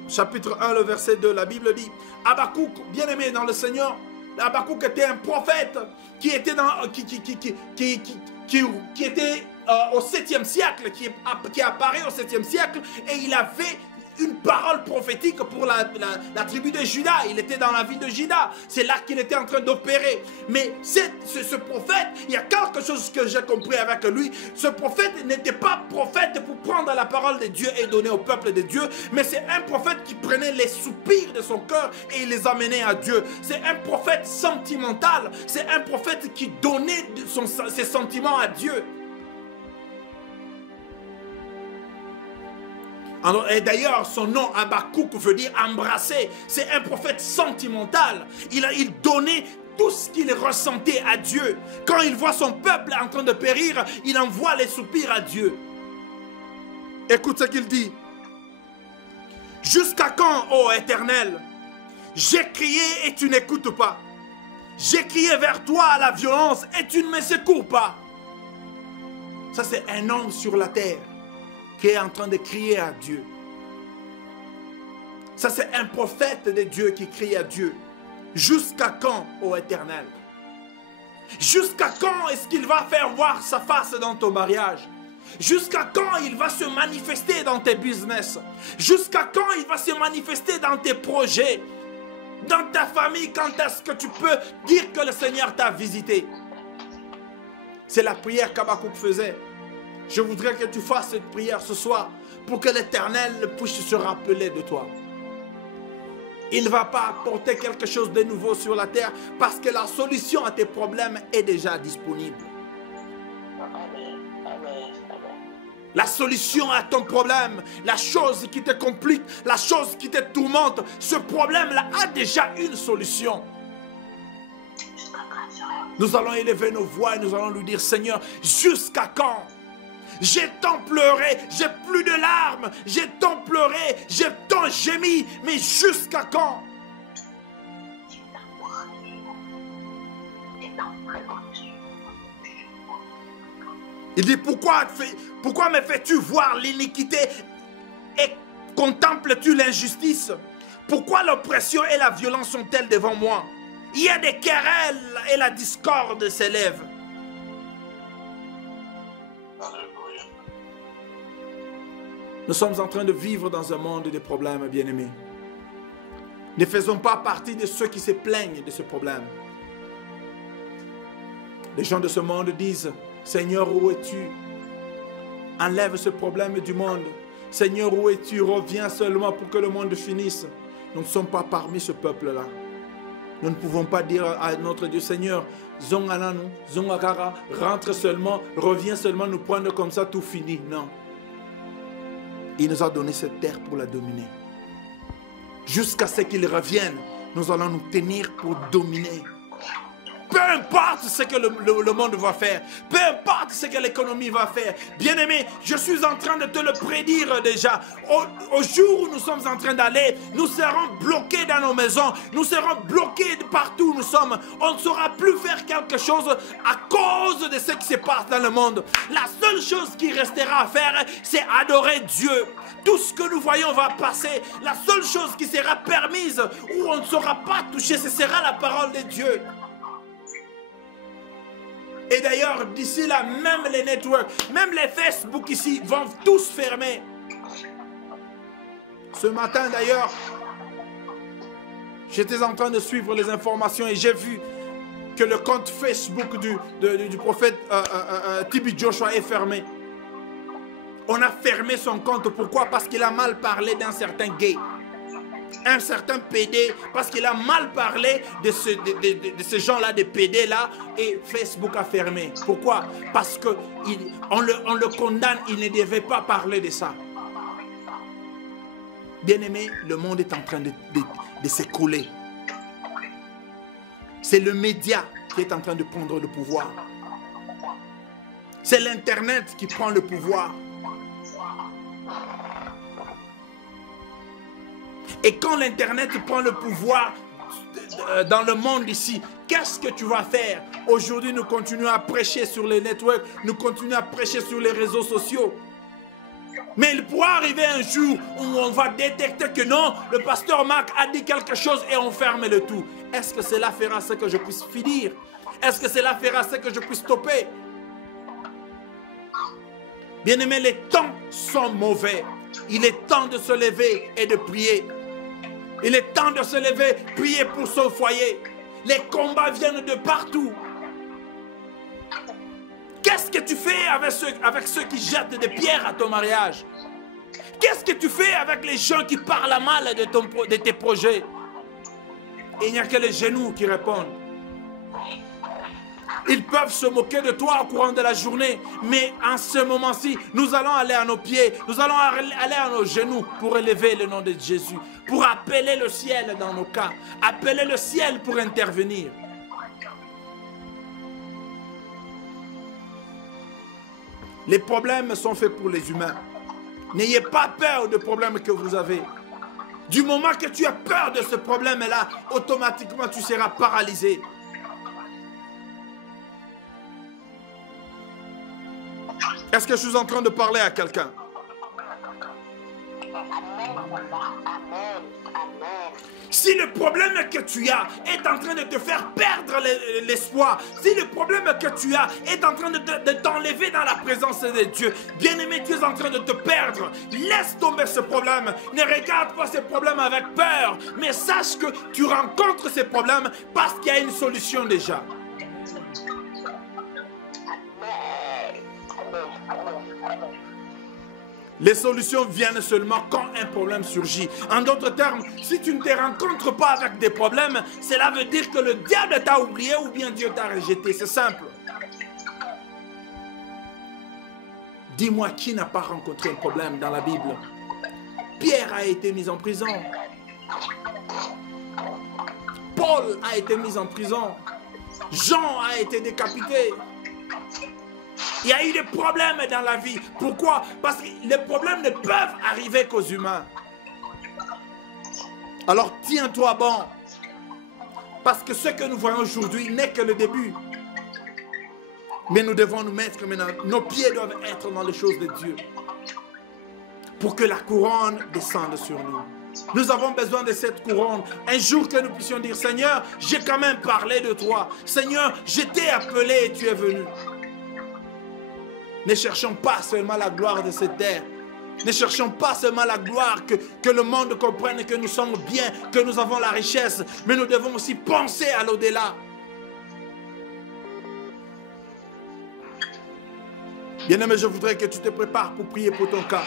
Chapitre 1, le verset 2, la Bible dit, Habakkuk, bien-aimé dans le Seigneur, Habakkuk était un prophète qui était, qui était au 7e siècle, qui apparaît au 7e siècle, et il avait une parole prophétique pour la tribu de Juda. Il était dans la ville de Juda. C'est là qu'il était en train d'opérer. Mais ce prophète, il y a quelque chose que j'ai compris avec lui. Ce prophète n'était pas prophète pour prendre la parole de Dieu et donner au peuple de Dieu, mais c'est un prophète qui prenait les soupirs de son cœur et il les amenait à Dieu. C'est un prophète sentimental. C'est un prophète qui donnait ses sentiments à Dieu. Et d'ailleurs, son nom Habakkuk veut dire embrasser. C'est un prophète sentimental. Il donnait tout ce qu'il ressentait à Dieu. Quand il voit son peuple en train de périr, il envoie les soupirs à Dieu. Écoute ce qu'il dit. Jusqu'à quand, ô Éternel, j'ai crié et tu n'écoutes pas. J'ai crié vers toi à la violence et tu ne me secours pas. Ça, c'est un homme sur la terre qui est en train de crier à Dieu. Ça, c'est un prophète de Dieu qui crie à Dieu. Jusqu'à quand, ô Éternel? Jusqu'à quand est-ce qu'il va faire voir sa face dans ton mariage? Jusqu'à quand il va se manifester dans tes business? Jusqu'à quand il va se manifester dans tes projets? Dans ta famille, quand est-ce que tu peux dire que le Seigneur t'a visité? C'est la prière qu'Habakkuk faisait. Je voudrais que tu fasses cette prière ce soir pour que l'Éternel puisse se rappeler de toi. Il ne va pas apporter quelque chose de nouveau sur la terre parce que la solution à tes problèmes est déjà disponible. La solution à ton problème, la chose qui te complique, la chose qui te tourmente, ce problème-là a déjà une solution. Nous allons élever nos voix et nous allons lui dire, Seigneur, jusqu'à quand? J'ai tant pleuré, j'ai plus de larmes, j'ai tant pleuré, j'ai tant gémi, mais jusqu'à quand? Il dit, pourquoi me fais-tu voir l'iniquité et contemples-tu l'injustice? Pourquoi l'oppression et la violence sont-elles devant moi? Il y a des querelles et la discorde s'élève. Nous sommes en train de vivre dans un monde de problèmes, bien-aimés. Ne faisons pas partie de ceux qui se plaignent de ce problème. Les gens de ce monde disent, Seigneur, où es-tu? Enlève ce problème du monde. Seigneur, où es-tu? Reviens seulement pour que le monde finisse. Nous ne sommes pas parmi ce peuple-là. Nous ne pouvons pas dire à notre Dieu, Seigneur, Zongananu, Zongakara, rentre seulement, reviens seulement nous prendre comme ça, tout fini. Non. Il nous a donné cette terre pour la dominer. Jusqu'à ce qu'il revienne, nous allons nous tenir pour dominer. Peu importe ce que le monde va faire, peu importe ce que l'économie va faire. Bien-aimé, je suis en train de te le prédire déjà. Au jour où nous sommes en train d'aller, nous serons bloqués dans nos maisons, nous serons bloqués partout où nous sommes. On ne saura plus faire quelque chose à cause de ce qui se passe dans le monde. La seule chose qui restera à faire, c'est adorer Dieu. Tout ce que nous voyons va passer. La seule chose qui sera permise, où on ne sera pas touché, ce sera la parole de Dieu. Et d'ailleurs, d'ici là, même les networks, même les Facebook ici, vont tous fermer. Ce matin d'ailleurs, j'étais en train de suivre les informations et j'ai vu que le compte Facebook du prophète TB Joshua est fermé. On a fermé son compte. Pourquoi? Parce qu'il a mal parlé d'un certain gay. Un certain PD, parce qu'il a mal parlé de ces gens-là, des PD-là, et Facebook a fermé. Pourquoi? Parce qu'on le condamne, il ne devait pas parler de ça. Bien-aimé, le monde est en train de s'écrouler. C'est le média qui est en train de prendre le pouvoir. C'est l'Internet qui prend le pouvoir. Et quand l'Internet prend le pouvoir dans le monde ici, qu'est-ce que tu vas faire? Aujourd'hui, nous continuons à prêcher sur les networks, nous continuons à prêcher sur les réseaux sociaux. Mais il pourra arriver un jour où on va détecter que non, le pasteur Marc a dit quelque chose et on ferme le tout. Est-ce que cela fera ce que je puisse finir? Est-ce que cela fera ce que je puisse stopper? Bien-aimés, les temps sont mauvais. Il est temps de se lever et de prier. Il est temps de se lever, prier pour son foyer. Les combats viennent de partout. Qu'est-ce que tu fais avec ceux qui jettent des pierres à ton mariage? Qu'est-ce que tu fais avec les gens qui parlent mal de tes projets? Il n'y a que les genoux qui répondent. Ils peuvent se moquer de toi au courant de la journée, mais en ce moment-ci, nous allons aller à nos pieds, nous allons aller à nos genoux pour élever le nom de Jésus, pour appeler le ciel dans nos cas, appeler le ciel pour intervenir. Les problèmes sont faits pour les humains. N'ayez pas peur des problèmes que vous avez. Du moment que tu as peur de ce problème-là, automatiquement tu seras paralysé. Est-ce que je suis en train de parler à quelqu'un? Si le problème que tu as est en train de te faire perdre l'espoir, si le problème que tu as est en train de t'enlever dans la présence de Dieu, bien-aimé, tu es en train de te perdre. Laisse tomber ce problème. Ne regarde pas ce problème avec peur, mais sache que tu rencontres ces problèmes parce qu'il y a une solution déjà. Les solutions viennent seulement quand un problème surgit. En d'autres termes, si tu ne te rencontres pas avec des problèmes, cela veut dire que le diable t'a oublié ou bien Dieu t'a rejeté. C'est simple. Dis-moi qui n'a pas rencontré un problème dans la Bible? Pierre a été mis en prison. Paul a été mis en prison. Jean a été décapité. Il y a eu des problèmes dans la vie. Pourquoi? Parce que les problèmes ne peuvent arriver qu'aux humains. Alors tiens-toi bon. Parce que ce que nous voyons aujourd'hui n'est que le début. Mais nous devons nous mettre maintenant. Nos pieds doivent être dans les choses de Dieu. Pour que la couronne descende sur nous. Nous avons besoin de cette couronne. Un jour que nous puissions dire, Seigneur, j'ai quand même parlé de toi. Seigneur, je t'ai appelé et tu es venu. Ne cherchons pas seulement la gloire de cette terre, Ne cherchons pas seulement la gloire, que le monde comprenne que nous sommes bien, que nous avons la richesse, mais nous devons aussi penser à l'au-delà. Bien-aimé, je voudrais que tu te prépares pour prier pour ton cas.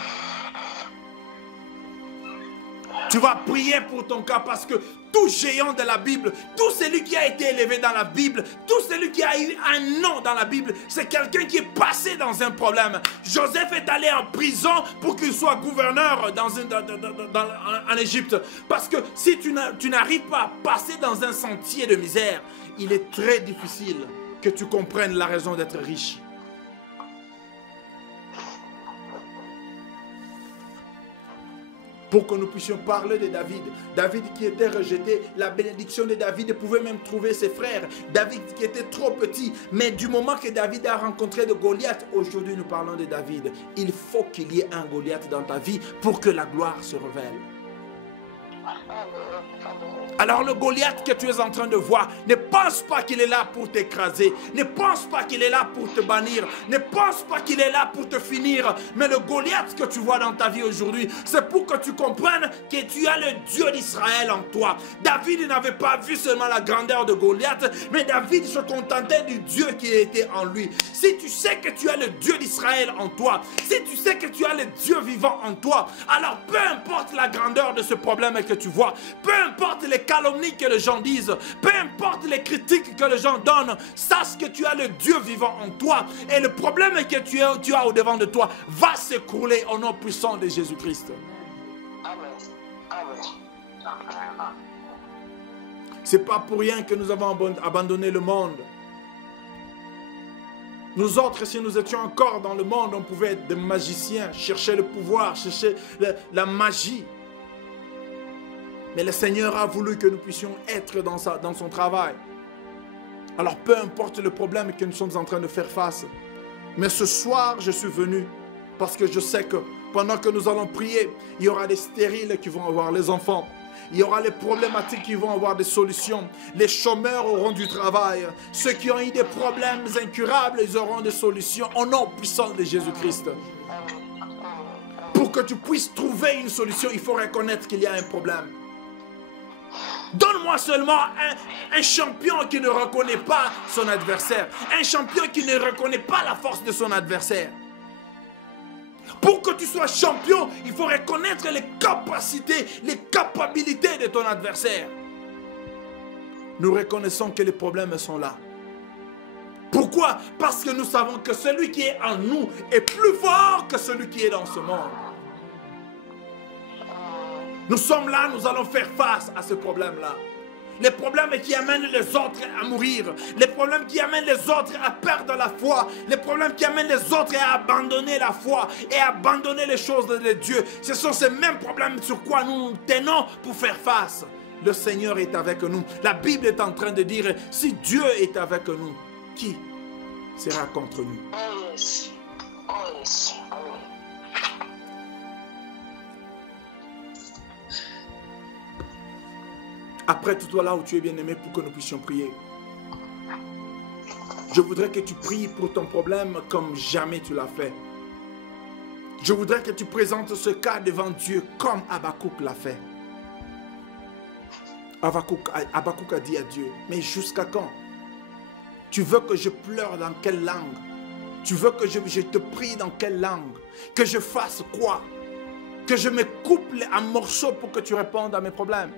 Tu vas prier pour ton cas parce que tout géant de la Bible, tout celui qui a été élevé dans la Bible, tout celui qui a eu un nom dans la Bible, c'est quelqu'un qui est passé dans un problème. Joseph est allé en prison pour qu'il soit gouverneur en Égypte. Parce que si tu n'arrives pas à passer dans un sentier de misère, il est très difficile que tu comprennes la raison d'être riche. Pour que nous puissions parler de David. David qui était rejeté, la bénédiction de David pouvait même trouver ses frères. David qui était trop petit, mais du moment que David a rencontré de Goliath, aujourd'hui nous parlons de David. Il faut qu'il y ait un Goliath dans ta vie pour que la gloire se révèle. Alors le Goliath que tu es en train de voir, ne pense pas qu'il est là pour t'écraser. Ne pense pas qu'il est là pour te bannir. Ne pense pas qu'il est là pour te finir. Mais le Goliath que tu vois dans ta vie aujourd'hui, c'est pour que tu comprennes que tu as le Dieu d'Israël en toi. David n'avait pas vu seulement la grandeur de Goliath, mais David se contentait du Dieu qui était en lui. Si tu sais que tu as le Dieu d'Israël en toi, si tu sais que tu as le Dieu vivant en toi, alors peu importe la grandeur de ce problème que tu vois, peu importe les calomnies que les gens disent, peu importe les critiques que les gens donnent, sache que tu as le Dieu vivant en toi et le problème que tu as au devant de toi va s'écrouler au nom puissant de Jésus-Christ. C'est pas pour rien que nous avons abandonné le monde. Nous autres, si nous étions encore dans le monde, on pouvait être des magiciens, chercher le pouvoir, chercher la magie. Mais le Seigneur a voulu que nous puissions être dans son travail. Alors peu importe le problème que nous sommes en train de faire face. Mais ce soir, je suis venu parce que je sais que pendant que nous allons prier, il y aura des stériles qui vont avoir les enfants. Il y aura les problématiques qui vont avoir des solutions. Les chômeurs auront du travail. Ceux qui ont eu des problèmes incurables, ils auront des solutions au nom puissant de Jésus-Christ. Pour que tu puisses trouver une solution, il faut reconnaître qu'il y a un problème. Donne-moi seulement un champion qui ne reconnaît pas son adversaire. Un champion qui ne reconnaît pas la force de son adversaire. Pour que tu sois champion, il faut reconnaître les capacités, les capacités de ton adversaire. Nous reconnaissons que les problèmes sont là. Pourquoi? Parce que nous savons que celui qui est en nous est plus fort que celui qui est dans ce monde. Nous sommes là, nous allons faire face à ce problème-là. Les problèmes qui amènent les autres à mourir. Les problèmes qui amènent les autres à perdre la foi. Les problèmes qui amènent les autres à abandonner la foi et à abandonner les choses de Dieu. Ce sont ces mêmes problèmes sur quoi nous nous tenons pour faire face. Le Seigneur est avec nous. La Bible est en train de dire, si Dieu est avec nous, qui sera contre nous? Apprête-toi là où tu es bien-aimé pour que nous puissions prier. Je voudrais que tu pries pour ton problème comme jamais tu l'as fait. Je voudrais que tu présentes ce cas devant Dieu comme Habakkuk l'a fait. Habakkuk a dit à Dieu, mais jusqu'à quand? Tu veux que je pleure dans quelle langue? Tu veux que je te prie dans quelle langue? Que je fasse quoi? Que je me coupe en morceaux pour que tu répondes à mes problèmes?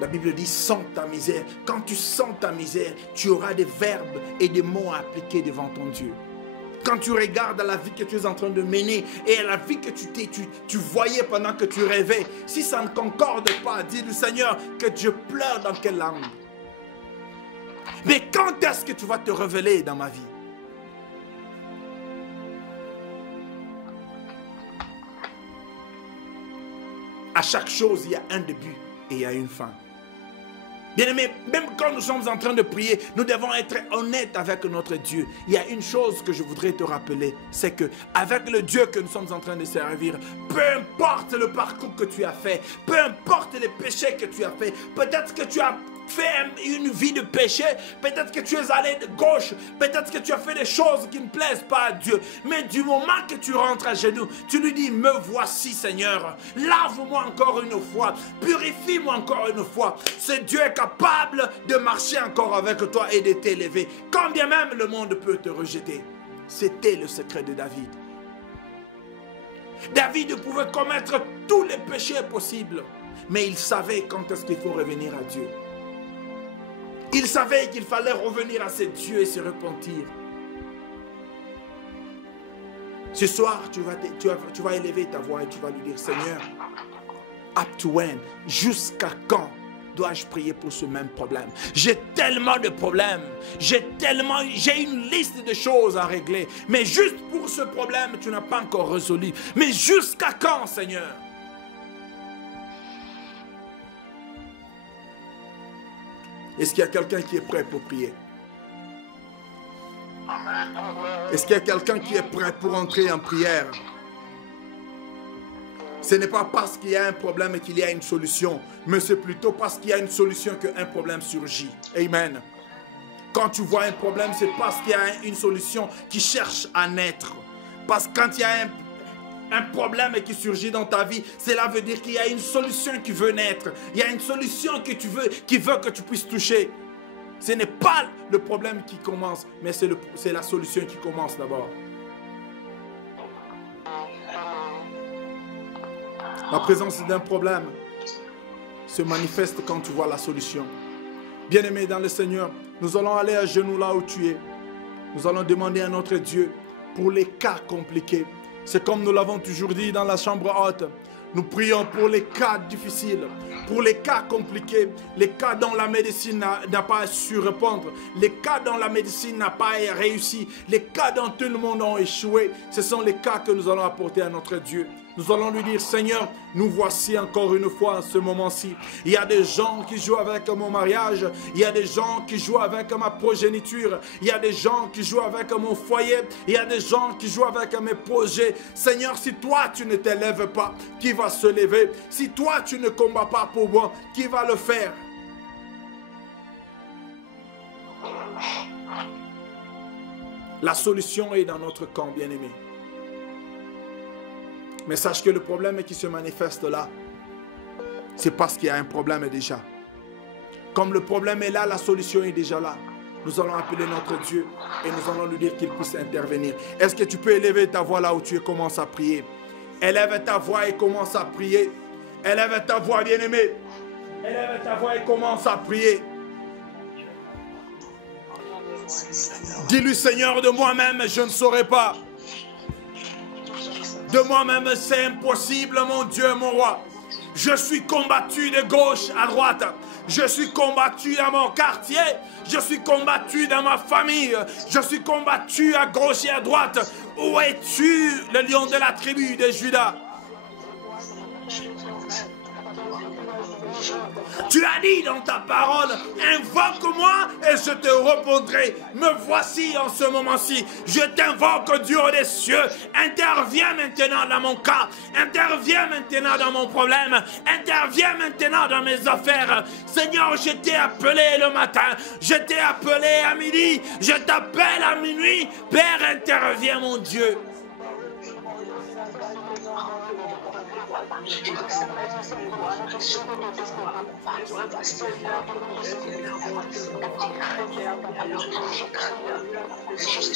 La Bible dit, sens ta misère. Quand tu sens ta misère, tu auras des verbes et des mots à appliquer devant ton Dieu. Quand tu regardes la vie que tu es en train de mener et la vie que tu voyais pendant que tu rêvais, si ça ne concorde pas, dis le Seigneur que je pleure dans quelle langue? Mais quand est-ce que tu vas te révéler dans ma vie? À chaque chose, il y a un début et il y a une fin. Bien-aimés, même quand nous sommes en train de prier, nous devons être honnêtes avec notre Dieu. Il y a une chose que je voudrais te rappeler, c'est que avec le Dieu que nous sommes en train de servir, peu importe le parcours que tu as fait, peu importe les péchés que tu as fait, peut-être que tu as fait une vie de péché. Peut-être que tu es allé de gauche. Peut-être que tu as fait des choses qui ne plaisent pas à Dieu. Mais du moment que tu rentres à genoux, tu lui dis, me voici Seigneur. Lave-moi encore une fois. Purifie-moi encore une fois. Ce Dieu est capable de marcher encore avec toi et de t'élever. Quand bien même le monde peut te rejeter. C'était le secret de David. David pouvait commettre tous les péchés possibles. Mais il savait quand est-ce qu'il faut revenir à Dieu. Il savait qu'il fallait revenir à ce Dieu et se repentir. Ce soir, tu vas élever ta voix et tu vas lui dire, Seigneur, up to when, jusqu'à quand dois-je prier pour ce même problème? J'ai tellement de problèmes, j'ai une liste de choses à régler, mais juste pour ce problème, tu n'as pas encore résolu. Mais jusqu'à quand, Seigneur? Est-ce qu'il y a quelqu'un qui est prêt pour prier? Est-ce qu'il y a quelqu'un qui est prêt pour entrer en prière? Ce n'est pas parce qu'il y a un problème qu'il y a une solution, mais c'est plutôt parce qu'il y a une solution qu'un problème surgit. Amen. Quand tu vois un problème, c'est parce qu'il y a une solution qui cherche à naître. Parce que quand il y a un problème qui surgit dans ta vie, cela veut dire qu'il y a une solution qui veut naître. Il y a une solution que qui veut que tu puisses toucher. Ce n'est pas le problème qui commence, mais c'est la solution qui commence d'abord. La présence d'un problème se manifeste quand tu vois la solution. Bien-aimé dans le Seigneur, nous allons aller à genoux là où tu es. Nous allons demander à notre Dieu pour les cas compliqués. C'est comme nous l'avons toujours dit dans la chambre haute. Nous prions pour les cas difficiles, pour les cas compliqués, les cas dont la médecine n'a pas su répondre, les cas dont la médecine n'a pas réussi, les cas dont tout le monde a échoué. Ce sont les cas que nous allons apporter à notre Dieu. Nous allons lui dire, Seigneur, nous voici encore une fois en ce moment-ci. Il y a des gens qui jouent avec mon mariage. Il y a des gens qui jouent avec ma progéniture. Il y a des gens qui jouent avec mon foyer. Il y a des gens qui jouent avec mes projets. Seigneur, si toi, tu ne t'élèves pas, qui va se lever? Si toi, tu ne combats pas pour moi, qui va le faire? La solution est dans notre camp, bien-aimé. Mais sache que le problème qui se manifeste là, c'est parce qu'il y a un problème déjà. Comme le problème est là, la solution est déjà là. Nous allons appeler notre Dieu et nous allons lui dire qu'il puisse intervenir. Est-ce que tu peux élever ta voix là où tu es, commence à prier? Élève ta voix et commence à prier. Élève ta voix, bien-aimé. Élève ta voix et commence à prier. Dis-lui, Seigneur, de moi-même, je ne saurais pas. De moi-même, c'est impossible, mon Dieu, mon roi. Je suis combattu de gauche à droite. Je suis combattu dans mon quartier. Je suis combattu dans ma famille. Je suis combattu à gauche et à droite. Où es-tu, le lion de la tribu de Juda? Tu as dit dans ta parole, invoque-moi et je te répondrai. Me voici en ce moment-ci. Je t'invoque, Dieu des cieux. Interviens maintenant dans mon cas. Interviens maintenant dans mon problème. Interviens maintenant dans mes affaires. Seigneur, je t'ai appelé le matin. Je t'ai appelé à midi. Je t'appelle à minuit. Père, interviens, mon Dieu.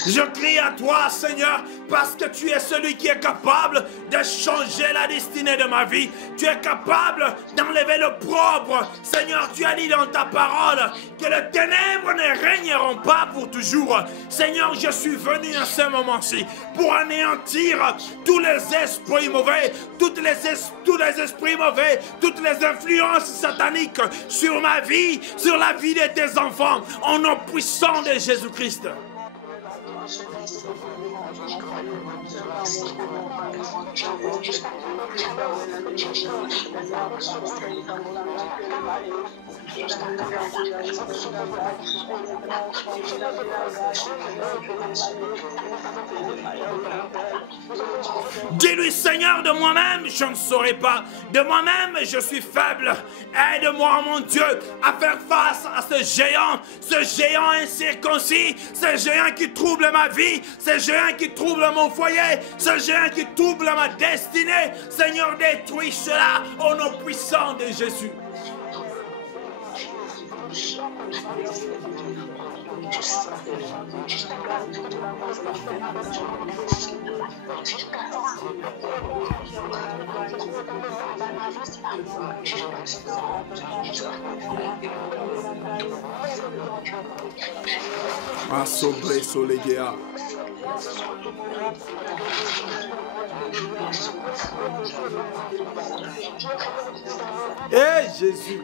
Je crie à toi, Seigneur, parce que tu es celui qui est capable de changer la destinée de ma vie. Tu es capable d'enlever le propre. Seigneur, tu as dit dans ta parole que les ténèbres ne régneront pas pour toujours. Seigneur, je suis venu à ce moment-ci pour anéantir tous les esprits mauvais, tous les esprits mauvais, toutes les influences sataniques sur ma vie, sur la vie de tes enfants, au nom puissant de Jésus-Christ. Dis-lui, Seigneur, de moi-même, je ne saurais pas. De moi-même, je suis faible. Aide-moi, mon Dieu, à faire face à ce géant incirconcis, ce géant qui trouble ma vie, ce géant qui trouble mon foyer, ce géant qui trouble ma destinée. Seigneur, détruis cela au nom puissant de Jésus. Asobre solegea. Eh Jésus.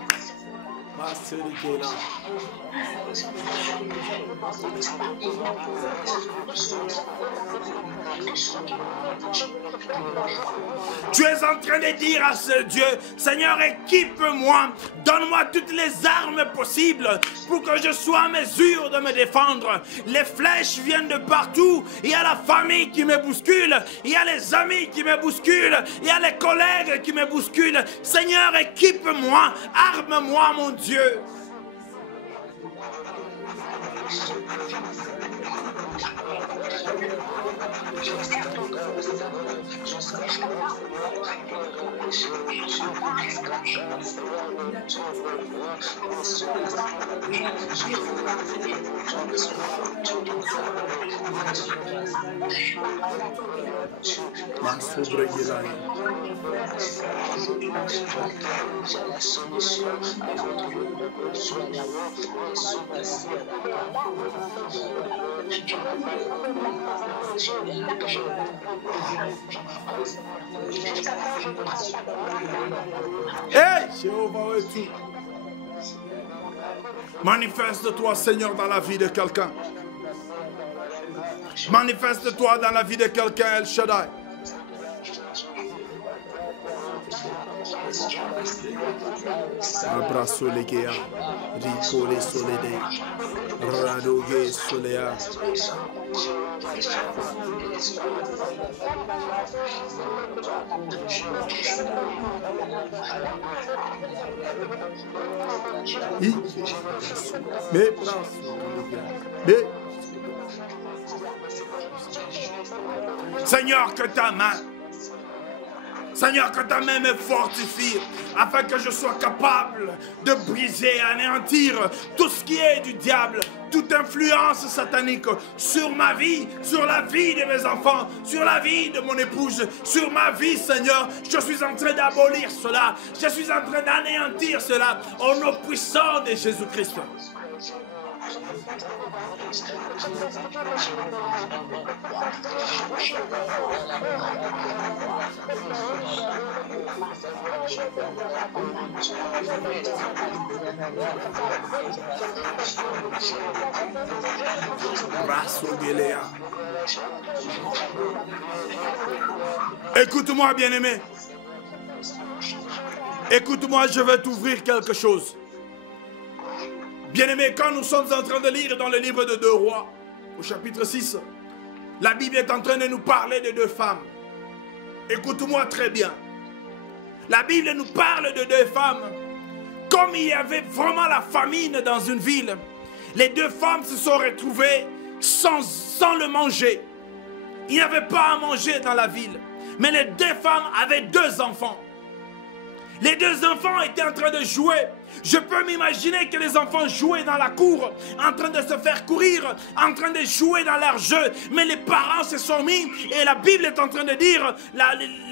Tu es en train de dire à ce Dieu, Seigneur, équipe-moi, donne-moi toutes les armes possibles pour que je sois en mesure de me défendre. Les flèches viennent de partout, il y a la famille qui me bouscule, il y a les amis qui me bousculent, il y a les collègues qui me bousculent. Seigneur, équipe-moi, arme-moi, mon Dieu. Hey, Jéhovah est tout. Manifeste-toi, Seigneur, dans la vie de quelqu'un. Manifeste-toi dans la vie de quelqu'un, El Shaddai. Abraço legea, ricole solede, radoge solea. Seigneur, que ta main, Seigneur, que ta main me fortifie afin que je sois capable de briser et anéantir tout ce qui est du diable, toute influence satanique sur ma vie, sur la vie de mes enfants, sur la vie de mon épouse, sur ma vie, Seigneur. Je suis en train d'abolir cela, je suis en train d'anéantir cela au nom puissant de Jésus-Christ. Écoute-moi, bien-aimé. Écoute-moi, je vais t'ouvrir quelque chose. Bien-aimé, quand nous sommes en train de lire dans le livre de 2 Rois, au chapitre 6, la Bible est en train de nous parler de 2 femmes. Écoute-moi très bien. La Bible nous parle de 2 femmes. Comme il y avait vraiment la famine dans une ville, les 2 femmes se sont retrouvées sans le manger. Il n'y avait pas à manger dans la ville. Mais les 2 femmes avaient 2 enfants. Les 2 enfants étaient en train de jouer. Je peux m'imaginer que les enfants jouaient dans la cour, en train de se faire courir, en train de jouer dans leur jeu. Mais les parents se sont mis, et la Bible est en train de dire,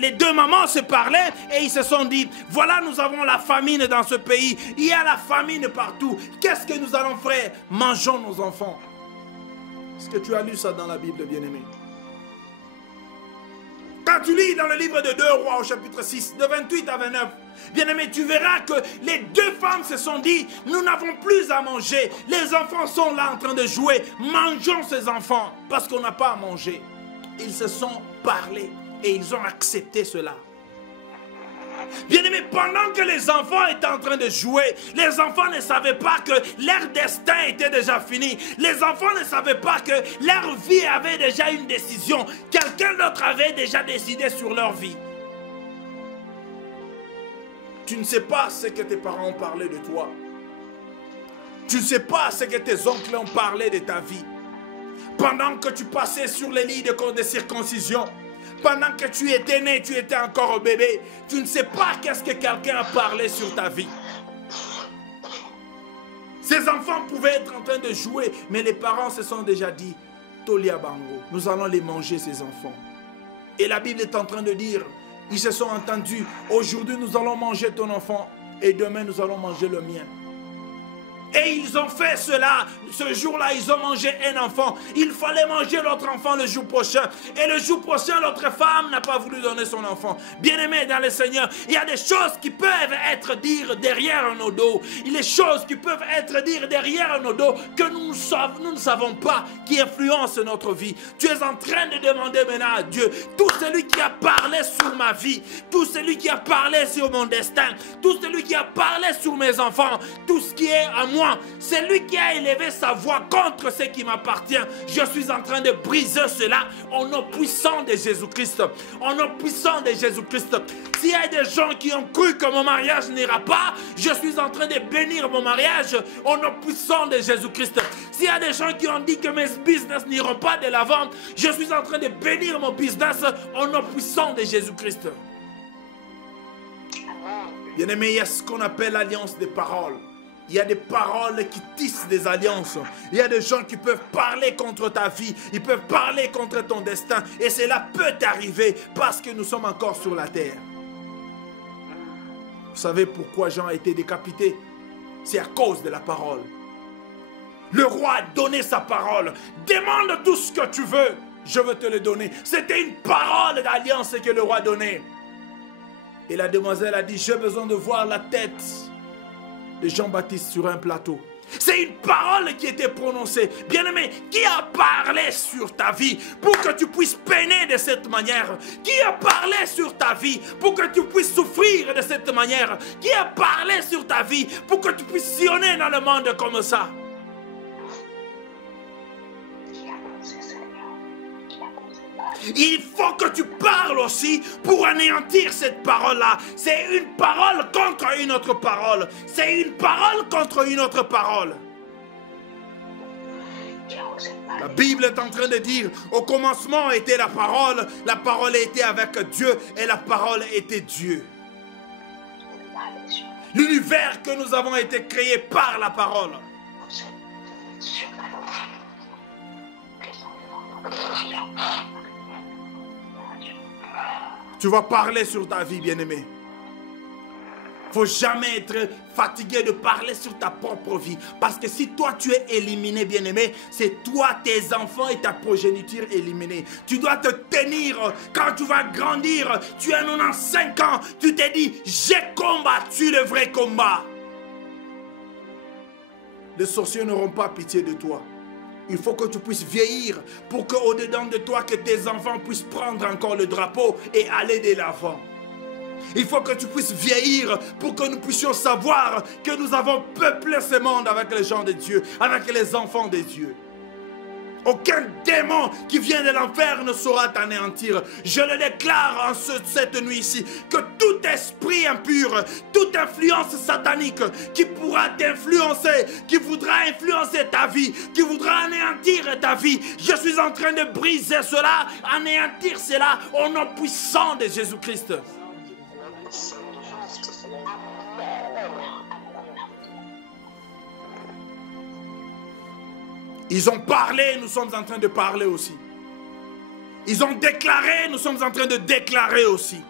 les 2 mamans se parlaient, et ils se sont dit, voilà, nous avons la famine dans ce pays. Il y a la famine partout. Qu'est-ce que nous allons faire? Mangeons nos enfants. Est-ce que tu as lu ça dans la Bible, bien-aimé? Quand tu lis dans le livre de 2 Rois au chapitre 6, de 28 à 29, bien-aimé, tu verras que les 2 femmes se sont dit, nous n'avons plus à manger. Les enfants sont là en train de jouer. Mangeons ces enfants parce qu'on n'a pas à manger. ils se sont parlé et ils ont accepté cela. Bien-aimés, pendant que les enfants étaient en train de jouer, les enfants ne savaient pas que leur destin était déjà fini. Les enfants ne savaient pas que leur vie avait déjà une décision. Quelqu'un d'autre avait déjà décidé sur leur vie. Tu ne sais pas ce que tes parents ont parlé de toi. Tu ne sais pas ce que tes oncles ont parlé de ta vie. Pendant que tu passais sur les lits de circoncision, pendant que tu étais né, tu étais encore un bébé, tu ne sais pas qu'est-ce que quelqu'un a parlé sur ta vie. Ces enfants pouvaient être en train de jouer, mais les parents se sont déjà dit, Tolia Bango, nous allons les manger ces enfants. Et la Bible est en train de dire, ils se sont entendus, aujourd'hui nous allons manger ton enfant et demain nous allons manger le mien. Et ils ont fait cela. Ce jour-là, ils ont mangé un enfant. Il fallait manger l'autre enfant le jour prochain. Et le jour prochain, l'autre femme n'a pas voulu donner son enfant. Bien-aimés dans le Seigneur, il y a des choses qui peuvent être dites derrière nos dos. Il y a des choses qui peuvent être dites derrière nos dos que nous ne savons pas, qui influencent notre vie. Tu es en train de demander maintenant à Dieu, tout celui qui a parlé sur ma vie, tout celui qui a parlé sur mon destin, tout celui qui a parlé sur mes enfants, tout ce qui est à moi, c'est lui qui a élevé sa voix contre ce qui m'appartient. Je suis en train de briser cela au nom puissant de Jésus-Christ. Au nom puissant de Jésus-Christ. S'il y a des gens qui ont cru que mon mariage n'ira pas, je suis en train de bénir mon mariage au nom puissant de Jésus-Christ. S'il y a des gens qui ont dit que mes business n'iront pas de l'avant, je suis en train de bénir mon business au nom puissant de Jésus-Christ. Bien-aimé, il y a ce qu'on appelle l'alliance des paroles. Il y a des paroles qui tissent des alliances. Il y a des gens qui peuvent parler contre ta vie. Ils peuvent parler contre ton destin. Et cela peut t'arriver parce que nous sommes encore sur la terre. Vous savez pourquoi Jean a été décapité? C'est à cause de la parole. Le roi a donné sa parole. Demande tout ce que tu veux. Je veux te le donner. C'était une parole d'alliance que le roi donnait. Et la demoiselle a dit, j'ai besoin de voir la tête de Jean-Baptiste sur un plateau. C'est une parole qui était prononcée. Bien-aimé, qui a parlé sur ta vie pour que tu puisses peiner de cette manière? Qui a parlé sur ta vie pour que tu puisses souffrir de cette manière? Qui a parlé sur ta vie pour que tu puisses sillonner dans le monde comme ça? Il faut que tu parles aussi pour anéantir cette parole-là. C'est une parole contre une autre parole. C'est une parole contre une autre parole. La Bible est en train de dire, au commencement était la parole était avec Dieu et la parole était Dieu. L'univers que nous avons été créé par la parole. Tu vas parler sur ta vie, bien-aimé. Il ne faut jamais être fatigué de parler sur ta propre vie. Parce que si toi tu es éliminé, bien-aimé, c'est toi, tes enfants et ta progéniture éliminée. Tu dois te tenir quand tu vas grandir. Tu as 95 ans. Tu te dis, j'ai combattu le vrai combat. Les sorciers n'auront pas pitié de toi. Il faut que tu puisses vieillir pour qu'au-dedans de toi, que tes enfants puissent prendre encore le drapeau et aller de l'avant. Il faut que tu puisses vieillir pour que nous puissions savoir que nous avons peuplé ce monde avec les gens de Dieu, avec les enfants de Dieu. Aucun démon qui vient de l'enfer ne saura t'anéantir. Je le déclare en cette nuit ici, que tout esprit impur, toute influence satanique qui pourra t'influencer, qui voudra influencer ta vie, qui voudra anéantir ta vie, je suis en train de briser cela, anéantir cela au nom puissant de Jésus-Christ. Ils ont parlé, nous sommes en train de parler aussi. Ils ont déclaré, nous sommes en train de déclarer aussi.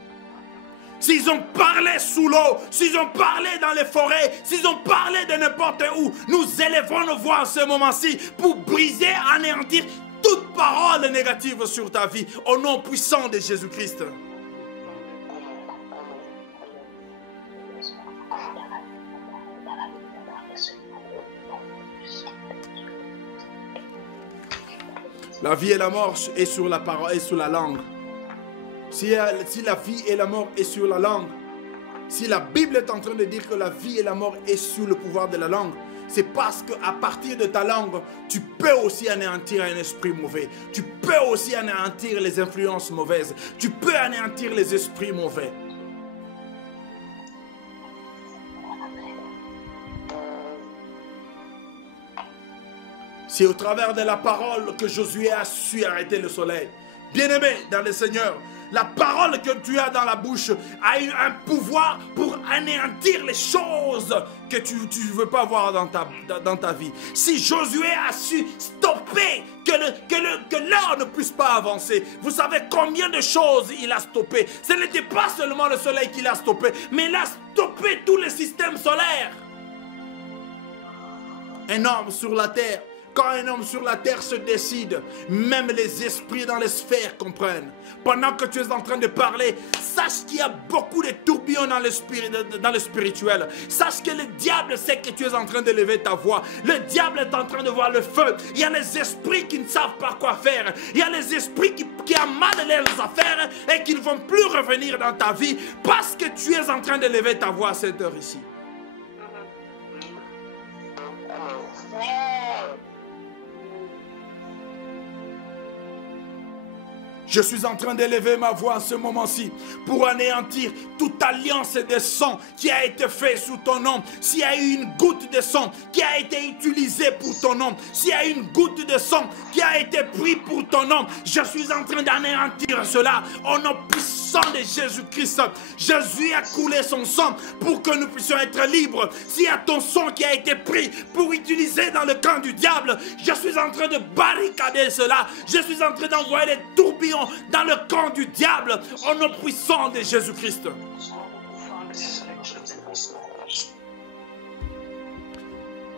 S'ils ont parlé sous l'eau, s'ils ont parlé dans les forêts, s'ils ont parlé de n'importe où, nous élevons nos voix en ce moment-ci pour briser, anéantir toute parole négative sur ta vie au nom puissant de Jésus-Christ. La vie et la mort est sur la parole et sur la langue. Si la vie et la mort est sur la langue, si la Bible est en train de dire que la vie et la mort est sous le pouvoir de la langue, c'est parce qu'à partir de ta langue, tu peux aussi anéantir un esprit mauvais. Tu peux aussi anéantir les influences mauvaises. Tu peux anéantir les esprits mauvais. C'est au travers de la parole que Josué a su arrêter le soleil. Bien-aimé dans le Seigneur, la parole que tu as dans la bouche a eu un pouvoir pour anéantir les choses que tu ne veux pas voir dans ta vie. Si Josué a su stopper que l'heure ne puisse pas avancer, vous savez combien de choses il a stoppé. Ce n'était pas seulement le soleil qu'il a stoppé, mais il a stoppé tout le système solaire. Un homme sur la terre, quand un homme sur la terre se décide, même les esprits dans les sphères comprennent. Pendant que tu es en train de parler, sache qu'il y a beaucoup de tourbillons dans le spirituel. Sache que le diable sait que tu es en train de lever ta voix. Le diable est en train de voir le feu. Il y a les esprits qui ne savent pas quoi faire. Il y a les esprits qui ont mal leurs affaires et qui ne vont plus revenir dans ta vie parce que tu es en train de lever ta voix à cette heure ici. Je suis en train d'élever ma voix en ce moment-ci pour anéantir toute alliance de sang qui a été faite sous ton nom. S'il y a eu une goutte de sang qui a été utilisée pour ton nom, s'il y a eu une goutte de sang qui a été prise pour ton nom, je suis en train d'anéantir cela au nom puissant de Jésus-Christ. Jésus a coulé son sang pour que nous puissions être libres. S'il y a ton sang qui a été pris pour utiliser dans le camp du diable, je suis en train de barricader cela. Je suis en train d'envoyer des tourbillons dans le camp du diable au nom puissant de Jésus-Christ.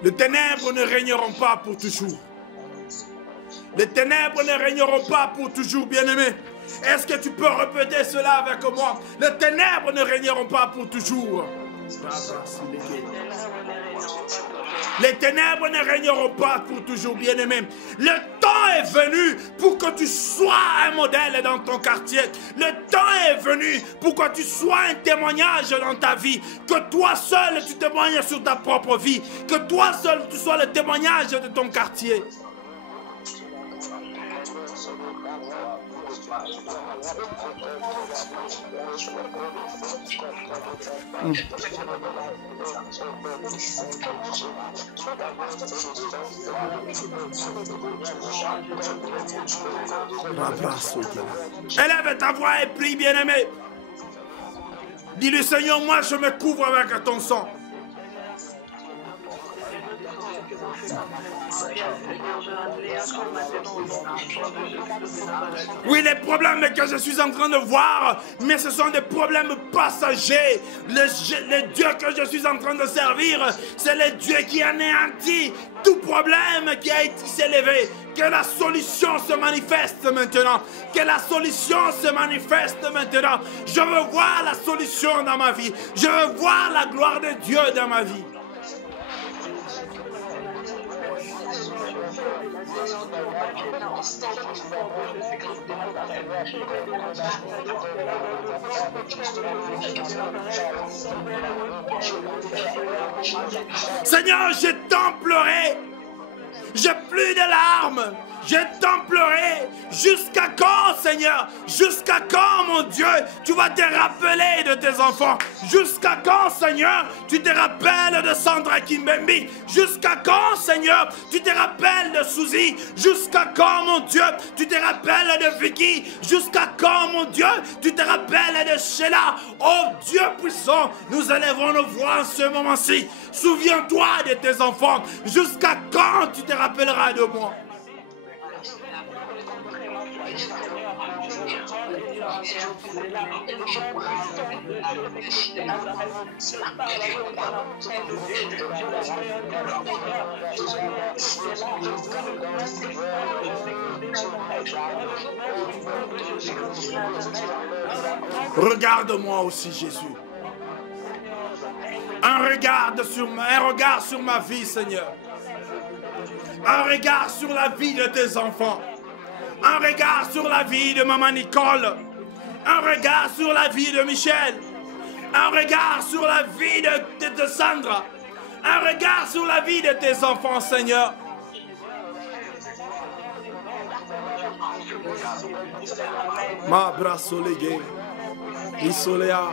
Les ténèbres ne régneront pas pour toujours. Les ténèbres ne régneront pas pour toujours, bien-aimés. Est-ce que tu peux répéter cela avec moi? Les ténèbres ne régneront pas pour toujours. Les ténèbres ne régneront pas pour toujours, bien-aimé. Le temps est venu pour que tu sois un modèle dans ton quartier. Le temps est venu pour que tu sois un témoignage dans ta vie. Que toi seul, tu témoignes sur ta propre vie. Que toi seul, tu sois le témoignage de ton quartier. Élève ta voix et prie, bien-aimé. Dis-lui, Seigneur, moi je me couvre avec ton sang. Oui, les problèmes que je suis en train de voir, mais ce sont des problèmes passagers. Le Dieu que je suis en train de servir, c'est le Dieu qui anéantit tout problème qui a été élevé. Que la solution se manifeste maintenant. Que la solution se manifeste maintenant. Je veux voir la solution dans ma vie. Je veux voir la gloire de Dieu dans ma vie. Seigneur, j'ai tant pleuré. J'ai plus de larmes. J'ai tant pleuré. Jusqu'à quand, Seigneur? Jusqu'à quand, mon Dieu, tu vas te rappeler de tes enfants? Jusqu'à quand, Seigneur, tu te rappelles de Sandra Kimbembi? Jusqu'à quand, Seigneur, tu te rappelles de Suzy? Jusqu'à quand, mon Dieu, tu te rappelles de Vicky? Jusqu'à quand, mon Dieu, tu te rappelles de Sheila? Oh Dieu puissant, nous élèvons nos voix en ce moment-ci. Souviens-toi de tes enfants. Jusqu'à quand tu te rappelleras de moi? Regarde-moi aussi, Jésus. Un regard sur ma vie, Seigneur. Un regard sur la vie de tes enfants. Un regard sur la vie de maman Nicole. Un regard sur la vie de Michel. Un regard sur la vie de Sandra. Un regard sur la vie de tes enfants, Seigneur. Ma brasolégué. Isoléa.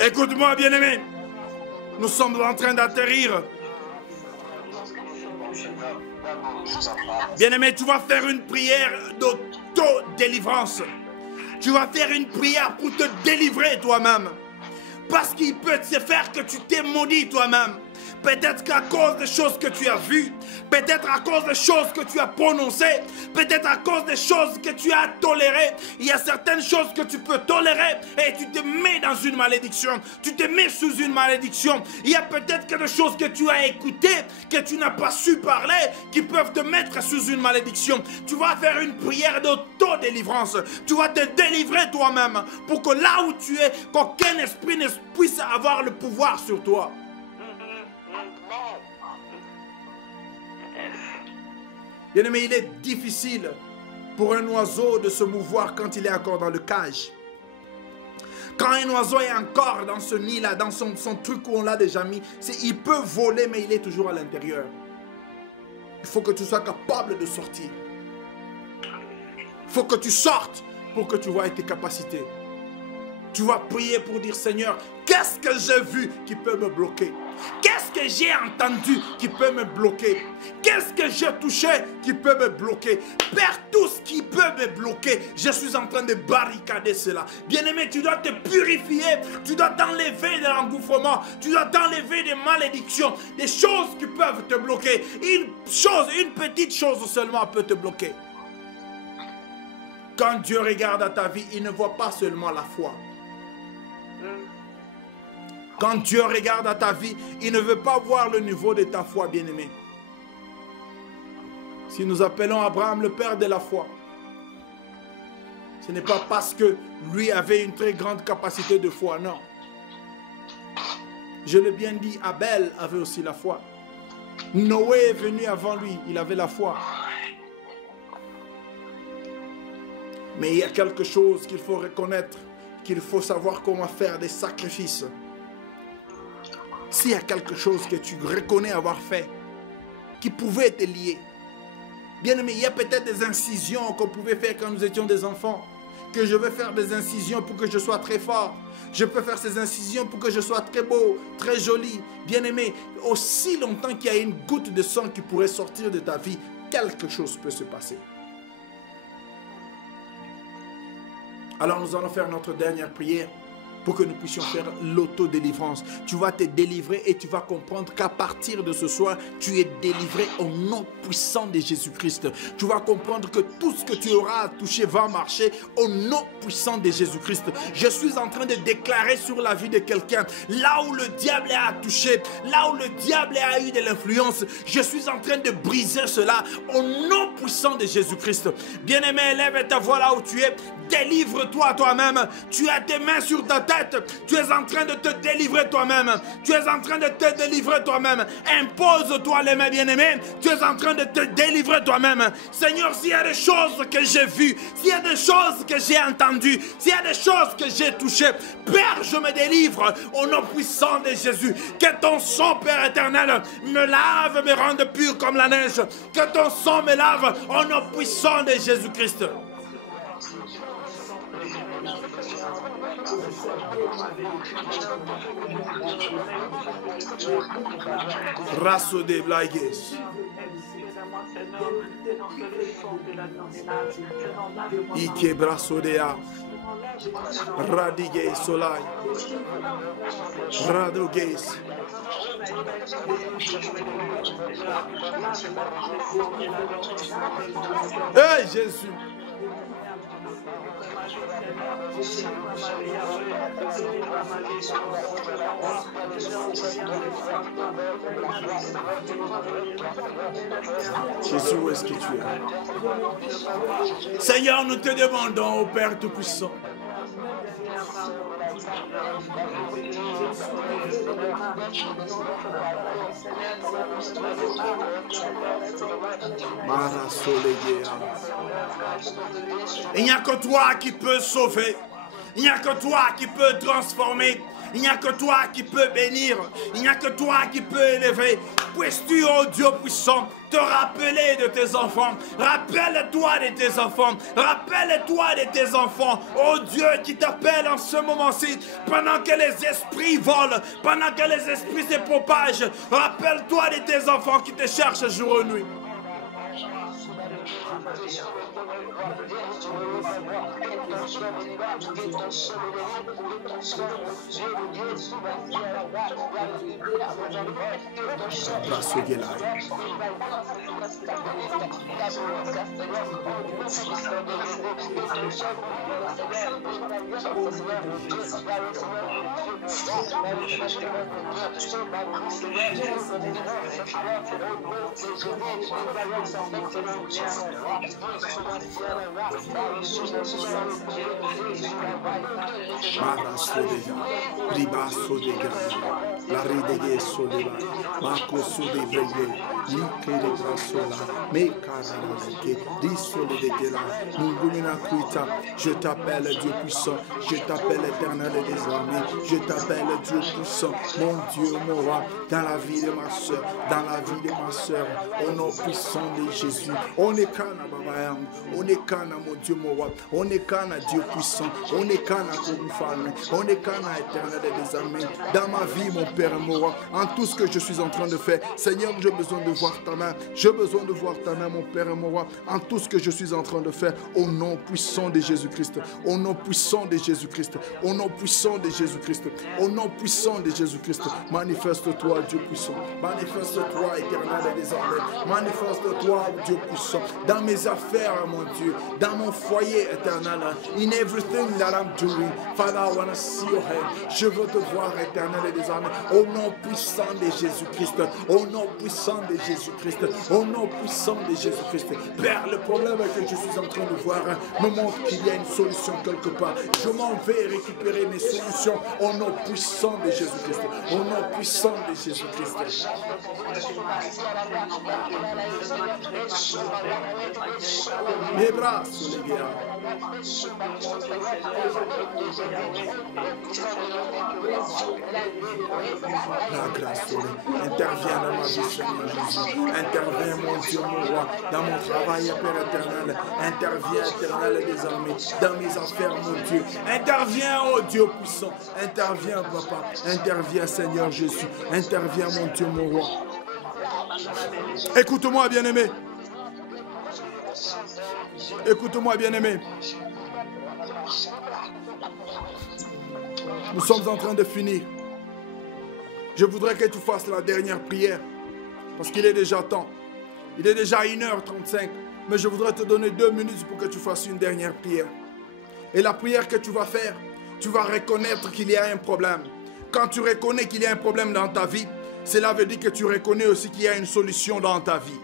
Écoute-moi, bien-aimé. Nous sommes en train d'atterrir. Bien-aimé, tu vas faire une prière d'auto-délivrance. Tu vas faire une prière pour te délivrer toi-même. Parce qu'il peut se faire que tu t'es maudit toi-même. Peut-être qu'à cause des choses que tu as vues, peut-être à cause des choses que tu as prononcées, peut-être à cause des choses que tu as tolérées. Il y a certaines choses que tu peux tolérer et tu te mets dans une malédiction. Tu te mets sous une malédiction. Il y a peut-être que des choses que tu as écoutées, que tu n'as pas su parler, qui peuvent te mettre sous une malédiction. Tu vas faire une prière d'auto-délivrance. Tu vas te délivrer toi-même pour que là où tu es, qu'aucun esprit ne puisse avoir le pouvoir sur toi. Bien-aimé, il est difficile pour un oiseau de se mouvoir quand il est encore dans le cage. Quand un oiseau est encore dans ce nid-là, dans son truc où on l'a déjà mis, il peut voler, mais il est toujours à l'intérieur. Il faut que tu sois capable de sortir. Il faut que tu sortes pour que tu vois tes capacités. Tu vas prier pour dire, Seigneur, qu'est-ce que j'ai vu qui peut me bloquer? Qu'est-ce que j'ai entendu qui peut me bloquer? Qu'est-ce que j'ai touché qui peut me bloquer? Père, tout ce qui peut me bloquer, je suis en train de barricader cela. Bien-aimé, tu dois te purifier, tu dois t'enlever de l'engouffrement, tu dois t'enlever des malédictions, des choses qui peuvent te bloquer. Une petite chose seulement peut te bloquer. Quand Dieu regarde à ta vie, il ne voit pas seulement la foi. Quand Dieu regarde à ta vie, il ne veut pas voir le niveau de ta foi, bien-aimé. Si nous appelons Abraham le père de la foi, ce n'est pas parce que lui avait une très grande capacité de foi, non. Je l'ai bien dit, Abel avait aussi la foi. Noé est venu avant lui, il avait la foi. Mais il y a quelque chose qu'il faut reconnaître, qu'il faut savoir comment faire des sacrifices. S'il y a quelque chose que tu reconnais avoir fait, qui pouvait te lier. Bien aimé, il y a peut-être des incisions qu'on pouvait faire quand nous étions des enfants. Que je vais faire des incisions pour que je sois très fort. Je peux faire ces incisions pour que je sois très beau, très joli. Bien aimé, aussi longtemps qu'il y a une goutte de sang qui pourrait sortir de ta vie, quelque chose peut se passer. Alors nous allons faire notre dernière prière pour que nous puissions faire l'autodélivrance. Tu vas te délivrer et tu vas comprendre qu'à partir de ce soir, tu es délivré au nom puissant de Jésus-Christ. Tu vas comprendre que tout ce que tu auras à toucher va marcher au nom puissant de Jésus-Christ. Je suis en train de déclarer sur la vie de quelqu'un, là où le diable a touché, là où le diable a eu de l'influence, je suis en train de briser cela au nom puissant de Jésus-Christ. Bien-aimé, élève ta voix là où tu es, délivre-toi toi-même. Tu as tes mains sur ta tête. Tu es en train de te délivrer toi-même. Tu es en train de te délivrer toi-même. Impose-toi les mains, bien-aimés. Tu es en train de te délivrer toi-même. Seigneur, s'il y a des choses que j'ai vues, s'il y a des choses que j'ai entendues, s'il y a des choses que j'ai touchées, Père, je me délivre au nom puissant de Jésus. Que ton sang, Père éternel, me lave, me rende pur comme la neige. Que ton sang me lave au nom puissant de Jésus-Christ. Rasso de Blagues. Ike brasodea. Radige solai. Radoges. Hey Jésus. Jésus, où est-ce que tu es? Seigneur, nous te demandons, ô Père Tout-Puissant, il n'y a que toi qui peux sauver. Il n'y a que toi qui peux transformer. Il n'y a que toi qui peux bénir. Il n'y a que toi qui peux élever. Puisses-tu, oh Dieu puissant, te rappeler de tes enfants. Rappelle-toi de tes enfants. Rappelle-toi de tes enfants. Oh Dieu qui t'appelle en ce moment-ci. Pendant que les esprits volent. Pendant que les esprits se propagent. Rappelle-toi de tes enfants qui te cherchent jour et nuit. La ridege soleva, Marco Sudeveye, Like de Brasola, Mekaralake, Disole de Gela, Mungumina Kuita, je t'appelle Dieu puissant, je t'appelle éternel des armées, je t'appelle Dieu puissant, mon Dieu, mon roi, dans la vie de ma soeur, dans la vie de ma soeur, au nom puissant de Jésus, on est Kana Babayam, on est Kana mon Dieu, mon roi, on est Kana Dieu puissant, on est Kana Kobufalme, on est Kana éternel des armées, dans ma vie, mon Père et mon roi, en tout ce que je suis en train de faire, Seigneur, j'ai besoin de voir ta main, j'ai besoin de voir ta main, mon Père et mon roi, en tout ce que je suis en train de faire, au nom puissant de Jésus-Christ, au nom puissant de Jésus-Christ, au nom puissant de Jésus-Christ, au nom puissant de Jésus-Christ, manifeste-toi, Dieu puissant, manifeste-toi, éternel et désormais, manifeste-toi, Dieu puissant, dans mes affaires, mon Dieu, dans mon foyer éternel, in everything that I'm doing, Father, I want to see your hand, je veux te voir, éternel et désormais, au nom puissant de Jésus-Christ, au nom puissant de Jésus-Christ, au nom puissant de Jésus-Christ. Père, le problème que je suis en train de voir me montre qu'il y a une solution quelque part. Je m'en vais récupérer mes solutions au nom puissant de Jésus-Christ, au nom puissant de Jésus-Christ. Mes bras sur les gars. La grâce, interviens dans ma vie, Seigneur Jésus. Interviens, mon Dieu, mon roi, dans mon travail, Père éternel. Interviens, éternel des armées, dans mes affaires, mon Dieu. Interviens, oh Dieu puissant. Interviens, Papa. Interviens, Seigneur Jésus. Interviens, mon Dieu, mon roi. Écoute-moi, bien-aimé. Écoute-moi, bien-aimé. Nous sommes en train de finir. Je voudrais que tu fasses la dernière prière. Parce qu'il est déjà temps. Il est déjà 1h35. Mais je voudrais te donner 2 minutes pour que tu fasses une dernière prière. Et la prière que tu vas faire, tu vas reconnaître qu'il y a un problème. Quand tu reconnais qu'il y a un problème dans ta vie, cela veut dire que tu reconnais aussi qu'il y a une solution dans ta vie.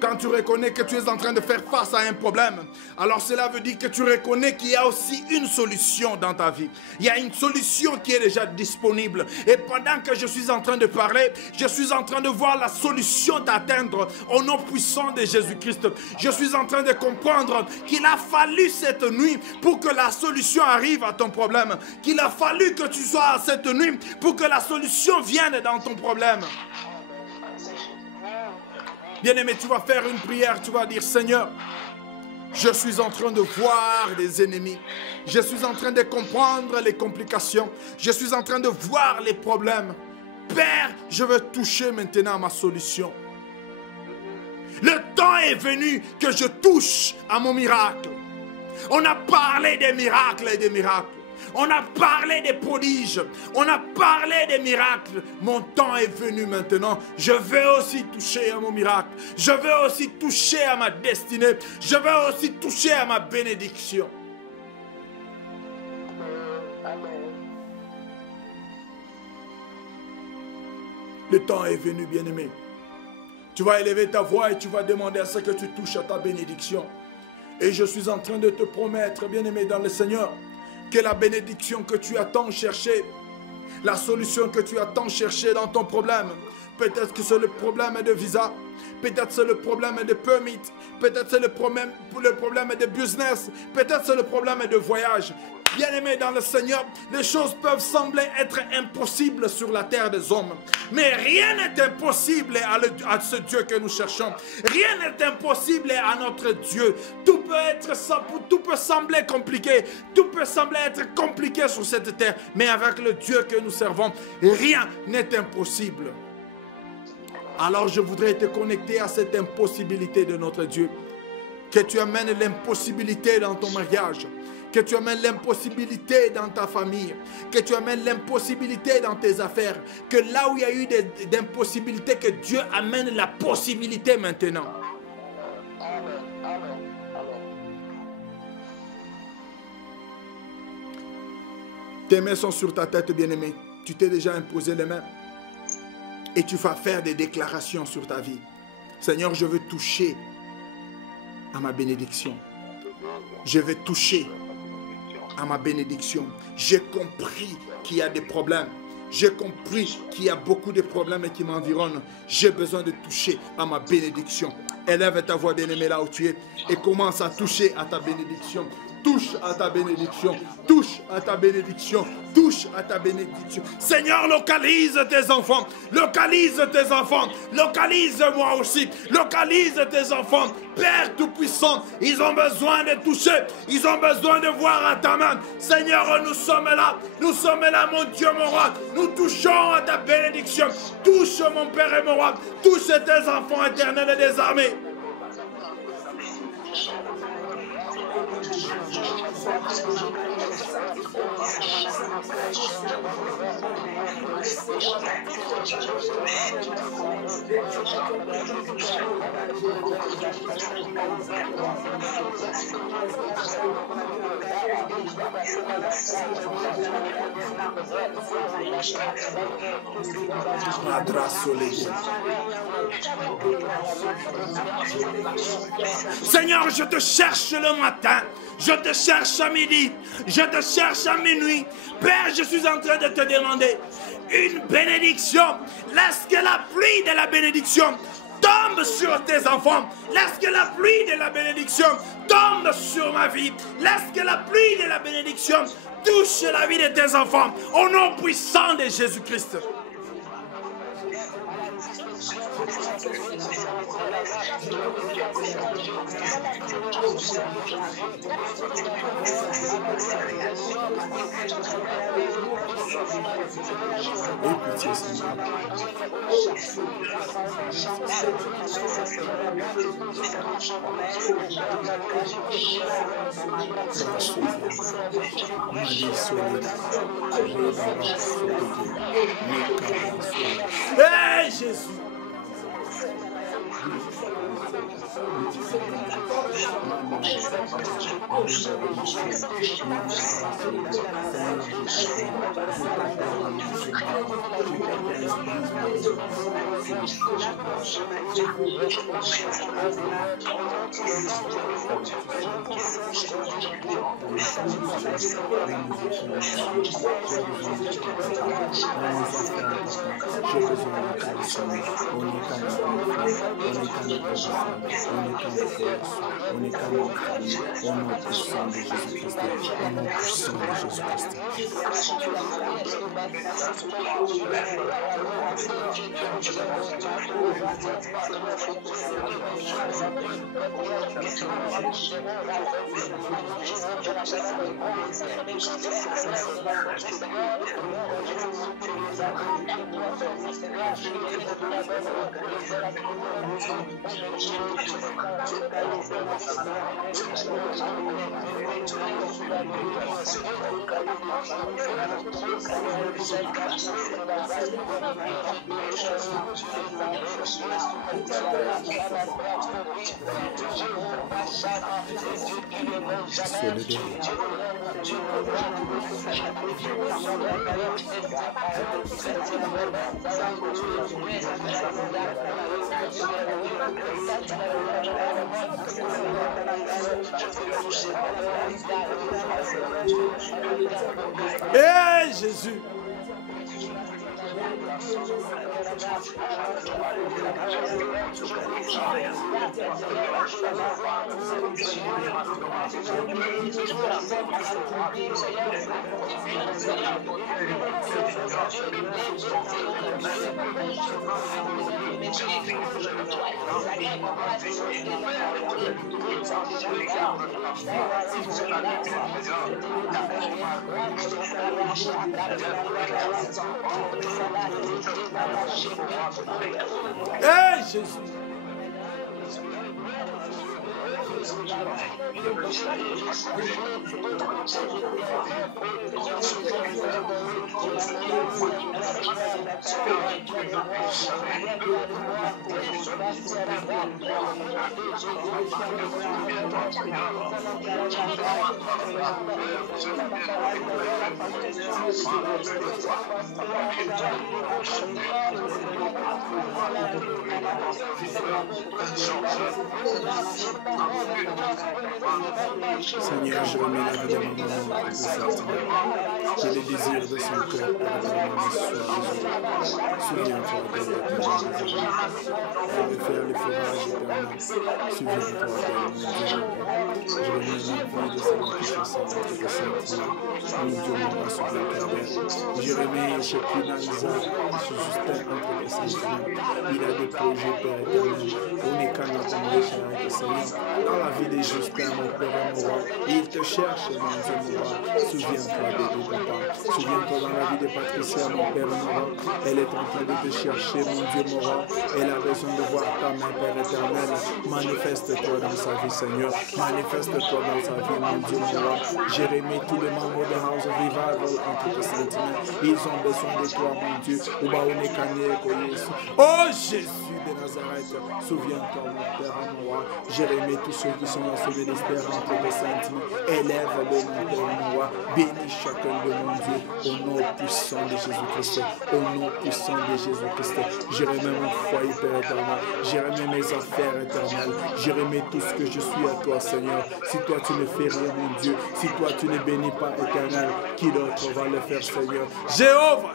Quand tu reconnais que tu es en train de faire face à un problème, alors cela veut dire que tu reconnais qu'il y a aussi une solution dans ta vie. Il y a une solution qui est déjà disponible. Et pendant que je suis en train de parler, je suis en train de voir la solution t'atteindre au nom puissant de Jésus-Christ. Je suis en train de comprendre qu'il a fallu cette nuit pour que la solution arrive à ton problème. Qu'il a fallu que tu sois cette nuit pour que la solution vienne dans ton problème. Bien-aimé, tu vas faire une prière, tu vas dire, Seigneur, je suis en train de voir des ennemis. Je suis en train de comprendre les complications. Je suis en train de voir les problèmes. Père, je veux toucher maintenant à ma solution. Le temps est venu que je touche à mon miracle. On a parlé des miracles et des miracles. On a parlé des prodiges. On a parlé des miracles. Mon temps est venu maintenant. Je veux aussi toucher à mon miracle. Je veux aussi toucher à ma destinée. Je veux aussi toucher à ma bénédiction. Le temps est venu, bien-aimé. Tu vas élever ta voix et tu vas demander à ce que tu touches à ta bénédiction. Et je suis en train de te promettre, bien-aimé dans le Seigneur, que la bénédiction que tu as tant cherchée, la solution que tu as tant cherchée dans ton problème, peut-être que c'est le problème de visa, peut-être c'est le problème de permit, peut-être c'est le problème de business, peut-être c'est le problème de voyage. Bien-aimé dans le Seigneur, les choses peuvent sembler être impossibles sur la terre des hommes. Mais rien n'est impossible à ce Dieu que nous cherchons. Rien n'est impossible à notre Dieu. Tout peut sembler compliqué. Tout peut sembler être compliqué sur cette terre. Mais avec le Dieu que nous servons, rien n'est impossible. Alors je voudrais te connecter à cette impossibilité de notre Dieu. Que tu amènes l'impossibilité dans ton mariage. Que tu amènes l'impossibilité dans ta famille. Que tu amènes l'impossibilité dans tes affaires. Que là où il y a eu des impossibilités, que Dieu amène la possibilité maintenant. Tes mains sont sur ta tête, bien-aimé. Tu t'es déjà imposé les mains. Et tu vas faire des déclarations sur ta vie. Seigneur, je veux toucher à ma bénédiction. Je veux toucher à ma bénédiction. J'ai compris qu'il y a des problèmes. J'ai compris qu'il y a beaucoup de problèmes qui m'environnent. J'ai besoin de toucher à ma bénédiction. Élève ta voix, bien-aimé, là où tu es et commence à toucher à ta bénédiction. Touche à ta bénédiction. Touche à ta bénédiction. Touche à ta bénédiction. Seigneur, localise tes enfants. Localise tes enfants. Localise-moi aussi. Localise tes enfants. Père Tout-Puissant, ils ont besoin de toucher. Ils ont besoin de voir à ta main. Seigneur, nous sommes là. Nous sommes là, mon Dieu, mon roi. Nous touchons à ta bénédiction. Touche, mon Père et mon roi. Touche tes enfants éternels et des armées. Seigneur, je te cherche le matin, je te cherche à midi, je te cherche à minuit. Père, je suis en train de te demander une bénédiction. Laisse que la pluie de la bénédiction tombe sur tes enfants. Laisse que la pluie de la bénédiction tombe sur ma vie. Laisse que la pluie de la bénédiction touche la vie de tes enfants. Au nom puissant de Jésus-Christ. Hey Jésus. Hey Jésus. Hey Jésus. Seigneur, je remets la vie de mon maman de cette j'ai les désirs de son cœur pour souviens-toi d'elle, de faire les forages éternels. Souviens-toi d'elle, mon Dieu. Je remets la vie de mon Dieu, mon roi, souviens-toi d'elle. Je remets chez Pinalisa, chez Justin, entre les sentiments. Il a des projets, Père éternel. On est quand on Seigneur. Dans la vie de Justin, mon Père, mon roi, il te cherche, mon Dieu, mon roi. Souviens-toi de papa. Souviens-toi dans la vie de Patricia, mon Père, mon roi. Elle est en train de te chercher, mon Dieu, mon roi. Elle a besoin de voir ta main, Père éternel. Manifeste-toi dans sa vie, Seigneur. Manifeste-toi dans sa vie, mon Dieu, mon roi. Jérémie, tous les membres de House of Revival, entre tes sentiments, ils ont besoin de toi, mon Dieu. Oh Jésus de Nazareth, souviens-toi, mon Père, mon roi. Jérémie, tous ceux qui sont assommés d'espérance entre tes sentiments, élève-le, mon Père, mon roi. Bénis chacun de mon Dieu, au nom puissant de Jésus-Christ, au nom puissant de Jésus-Christ. Je remets mon foyer, Père éternel, je remets mes affaires éternelles, je remets tout ce que je suis à toi, Seigneur. Si toi tu ne fais rien, mon Dieu, si toi tu ne bénis pas, éternel, qui d'autre va le faire, Seigneur? Jéhovah,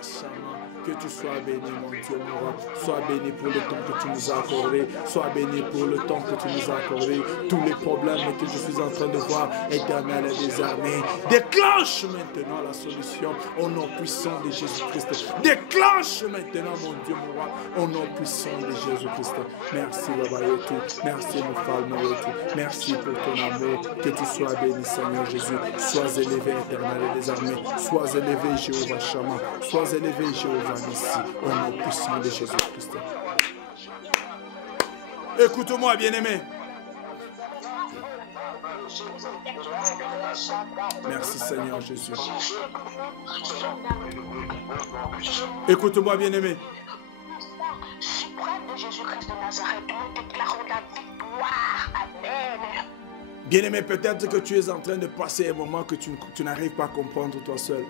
que tu sois béni, mon Dieu, mon roi. Sois béni pour le temps que tu nous as accordé. Sois béni pour le temps que tu nous as accordé. Tous les problèmes que je suis en train de voir, éternel et des armées, déclenche maintenant la solution au nom puissant de Jésus-Christ. Déclenche maintenant, mon Dieu, mon roi, au nom puissant de Jésus-Christ. Merci, Babayotu. Merci, mon Falmayotu. Merci pour ton amour. Que tu sois béni, Seigneur Jésus. Sois élevé, éternel et des armées. Sois élevé, Jéhovah Shammah. Sois élevé, Jéhovah. Ici, au nom puissant de Jésus-Christ. Écoute-moi, bien-aimé. Merci, Seigneur Jésus. Écoute-moi, bien-aimé. Bien-aimé, peut-être que tu es en train de passer un moment que tu n'arrives pas à comprendre toi seul.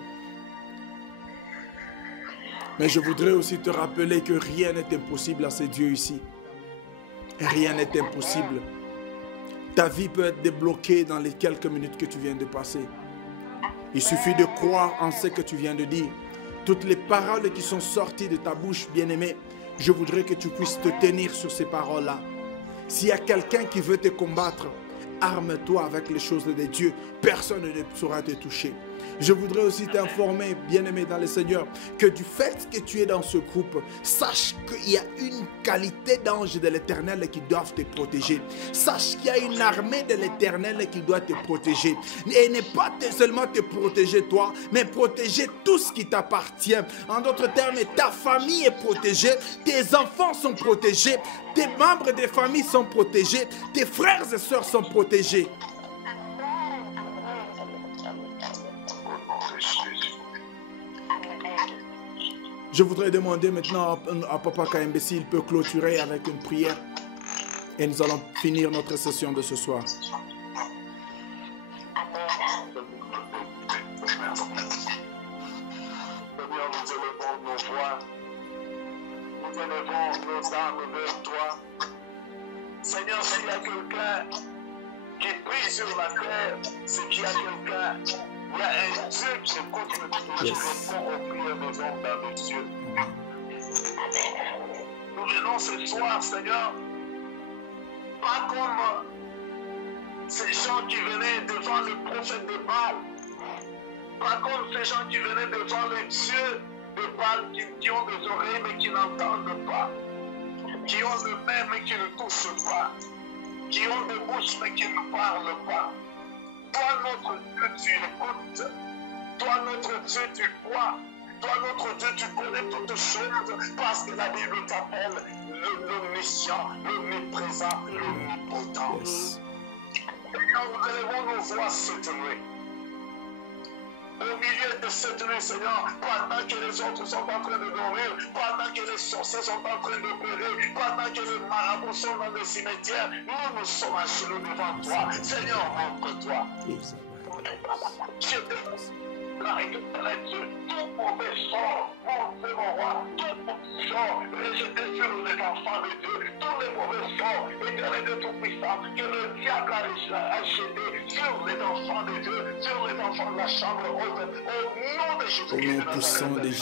Mais je voudrais aussi te rappeler que rien n'est impossible à ces dieux ici. Rien n'est impossible. Ta vie peut être débloquée dans les quelques minutes que tu viens de passer. Il suffit de croire en ce que tu viens de dire. Toutes les paroles qui sont sorties de ta bouche, bien-aimé, je voudrais que tu puisses te tenir sur ces paroles-là. S'il y a quelqu'un qui veut te combattre, arme-toi avec les choses de Dieu. Personne ne saura te toucher. Je voudrais aussi t'informer, bien-aimé dans le Seigneur, que du fait que tu es dans ce groupe, sache qu'il y a une qualité d'anges de l'Éternel qui doivent te protéger. Sache qu'il y a une armée de l'Éternel qui doit te protéger. Et ne pas seulement te protéger toi, mais protéger tout ce qui t'appartient. En d'autres termes, ta famille est protégée, tes enfants sont protégés, tes membres de famille sont protégés, tes frères et sœurs sont protégés. Je voudrais demander maintenant à Papa KMB s'il peut clôturer avec une prière. Et nous allons finir notre session de ce soir. Nous élevons nos âmes vers toi. Seigneur, s'il y a quelqu'un qui prie sur la terre, c'est qu'il y a quelqu'un, il y a un Dieu qui écoute et qui répond aux prières des hommes dans les cieux. Nous venons ce soir, Seigneur, pas comme ces gens qui venaient devant le prophète de Baal, pas comme ces gens qui venaient devant les dieux de Baal qui ont des oreilles mais qui n'entendent pas, qui ont des mains mais qui ne touchent pas, qui ont des bouches mais qui ne parlent pas. Toi, notre Dieu, tu écoutes. Toi, notre Dieu, tu crois. Toi, notre Dieu, tu connais toutes choses parce que la Bible t'appelle l'omniscient, l'omniprésent, l'omnipotent. Seigneur, nous élevons nos voix cette nuit. Au milieu de cette nuit, Seigneur, pendant que les autres sont en train de dormir, pendant que les sorciers sont en train de pleurer, pendant que les marabouts sont dans les cimetières, nous sommes à genoux devant toi. Seigneur, montre-toi. Je te déclare tout mauvais sort, mon roi, tout mauvais sort, rejeté sur les enfants de Dieu, tous les mauvais sorts, éternel de Tout-Puissant, que le diable a jeté sur les enfants de Dieu, sur les enfants de la chambre haute, au nom de Jésus-Christ de Nazareth,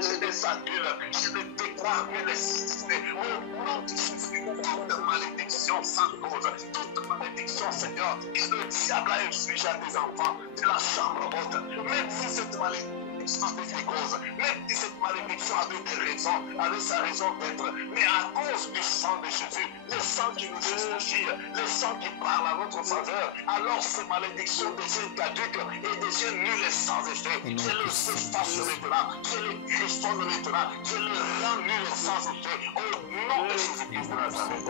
je les annule, je les déclare nécessité, au nom de Jésus, toute malédiction sans cause, toute malédiction, Seigneur, que le diable a infligé à tes enfants de la chambre haute, même si cette malédiction avait des causes, même si cette malédiction avait des raisons, avait sa raison d'être, mais à cause du sang de Jésus, le sang qui nous justifie, le sang qui parle à notre faveur, alors ces malédictions deviennent caduques et deviennent nulles et sans effet. Je les efface maintenant, je les griffonne maintenant, je les rends nulles et sans effet, au nom de Jésus-Christ de Nazareth.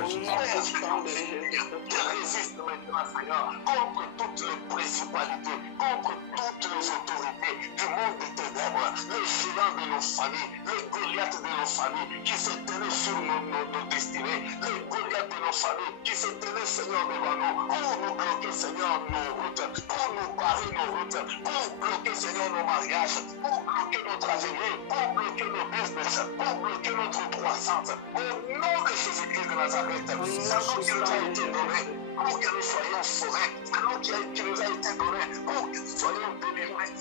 Je résiste maintenant, Seigneur, contre toutes les principalités, contre toutes les autorités du monde des ténèbres, les géants de nos familles, les Goliaths de nos familles qui se tenaient sur nos destinées, les Goliaths de nos familles qui se tenaient, Seigneur, devant nous, pour nous bloquer, Seigneur, nos routes, pour nous barrer nos routes, pour bloquer, Seigneur, nos mariages, pour bloquer notre avenir, pour bloquer nos business, pour bloquer notre croissance. Au nom de Jésus-Christ de Nazareth, c'est nous qui nous a été donné pour que nous soyons sauvés, c'est nous qui nous a été donné pour que nous soyons délivrés.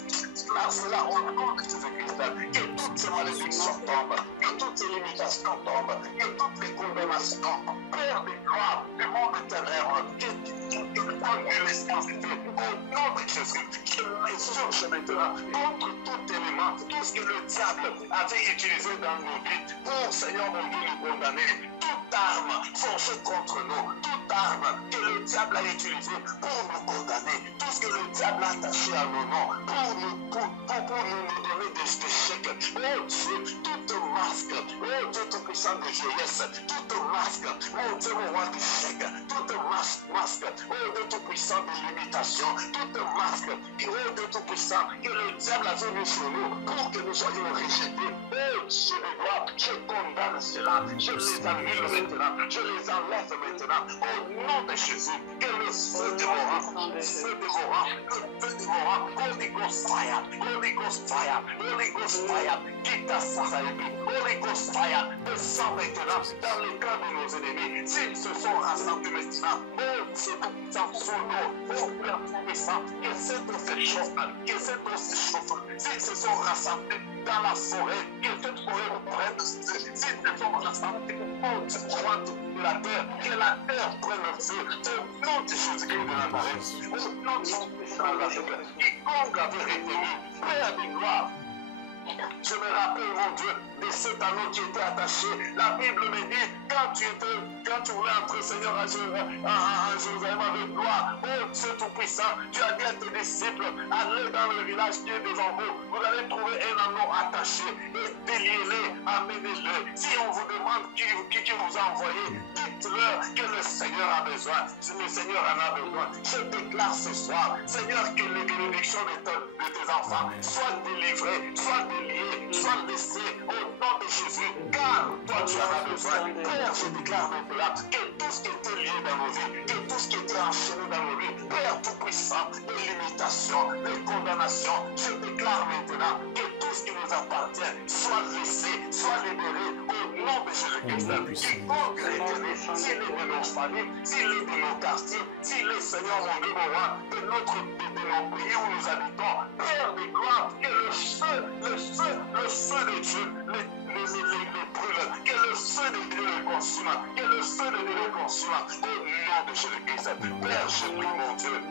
Cela au nom de Jésus-Christ, que toutes ces malédictions tombent, que toutes ces limitations tombent, que toutes les condamnations, Père de gloire, du monde des ténèbres, que nous prenions l'espérance de Dieu, au nom de Jésus, que nous résurge maintenant contre tout élément, tout ce que le diable avait utilisé dans nos vies pour, Seigneur mon Dieu, nous condamner, toute arme forgée contre nous, toute arme que le diable a utilisée pour nous condamner, tout ce que le diable a attaché à nos noms, pour nous donner des échecs. Oh Dieu, toute masque, oh Dieu tout-puissant de vieillesse, toute masque, oh Dieu mon roi d'échec, toute masque, oh Dieu tout-puissant de limitation, toute masque, oh Dieu tout-puissant, que le diable a mis sur nous pour que nous soyons rejetés. Oh Dieu de gloire, je condamne cela, je les annule maintenant, je les enlève maintenant, au nom de Jésus, que le feu dévorant, le feu dévorant, Holy Ghost fire, Holy Ghost fire, Holy Ghost fire, quitte à Saharabi, Holy Ghost fire, descend maintenant dans les camps de nos ennemis. S'ils se sont rassemblés maintenant, oh, c'est comme ça, Oh Père Tout-Puissant, que ces choses-là, que ces choses, s'ils se sont rassemblés dans la forêt, que cette forêt prenne feu, s'ils se sont rassemblés au pointe de la terre, que la terre prenne feu, au nom de Jésus-Christ de Nazareth, au nom de Jésus-Christ de Nazareth, quiconque avait retenu, Père de gloire. Je me rappelle, mon Dieu, de cet anneau qui était attaché. La Bible me dit, quand tu voulais entrer, Seigneur, à Jérusalem avec gloire, oh Dieu Tout-Puissant, tu as dit à tes disciples, allez dans le village qui est devant vous, vous allez trouver un anneau attaché et déliez-le, amenez-le. Si on vous demande qui vous a envoyé, dites-leur que le Seigneur a besoin. Le Seigneur en a besoin. Je déclare ce soir, Seigneur, que les bénédictions de tes enfants soient délivrées, soient déliées, soient laissées au nom de Jésus, car toi tu en as besoin. Père, je déclare maintenant que tout ce qui était lié dans nos vies, que tout ce qui était enchaîné dans nos vies, Père Tout-Puissant, les limitations, les condamnations, je déclare maintenant que tout ce qui nous appartient soit laissé, soit libéré au nom de Jésus-Christ. Quiconque est retenu, s'il est de nos familles, s'il est de nos quartiers, s'il est, Seigneur mon Dieu, mon roi, de nos pays où nous habitons, Père de gloire, que le feu de Dieu, les brûle, que le feu de Dieu les consume, que le feu de Dieu les consume, au nom de Jésus-Christ. Père, je prie, mon Dieu,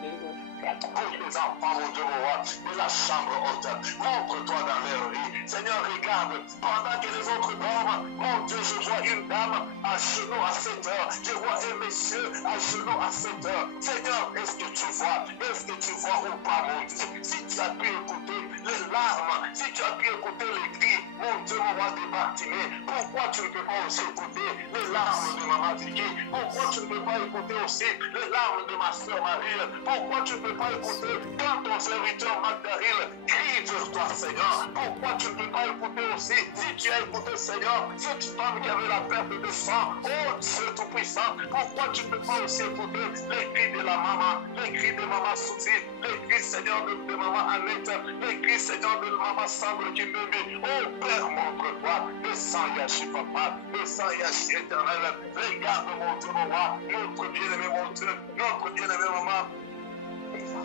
pour les enfants, mon Dieu, mon roi, de la chambre haute, montre-toi dans leur vie. Seigneur, regarde, pendant que les autres dorment, mon Dieu, je vois une dame à genoux à 7 heures, je vois un monsieur à genoux à 7 heures. Seigneur, est-ce que tu vois ou pas, mon Dieu? Si tu as pu écouter les larmes, si tu as pu écouter les cris, mon Dieu, mon roi de Bartimée, pourquoi tu ne peux pas aussi écouter les larmes de Maman Vicky? Pourquoi tu ne peux pas écouter aussi les larmes de ma soeur Marie? Pourquoi tu ne peux pas écouter quand ton serviteur Magdalene crie vers toi, Seigneur? Pourquoi tu ne peux pas écouter aussi, si tu as écouté, Seigneur, cette femme qui avait la perte de sang, oh Dieu Tout-Puissant, pourquoi tu ne peux pas aussi écouter les cris de la maman, les cris de maman Souti, les cris, Seigneur, de maman Annette, les cris, Seigneur, de maman Sandre qui me dit, oh Père, montre-toi, le sang Yachi, papa, le sang Yachi éternel, regarde mon Dieu, mon roi, notre bien-aimé, mon Dieu, notre bien-aimé maman.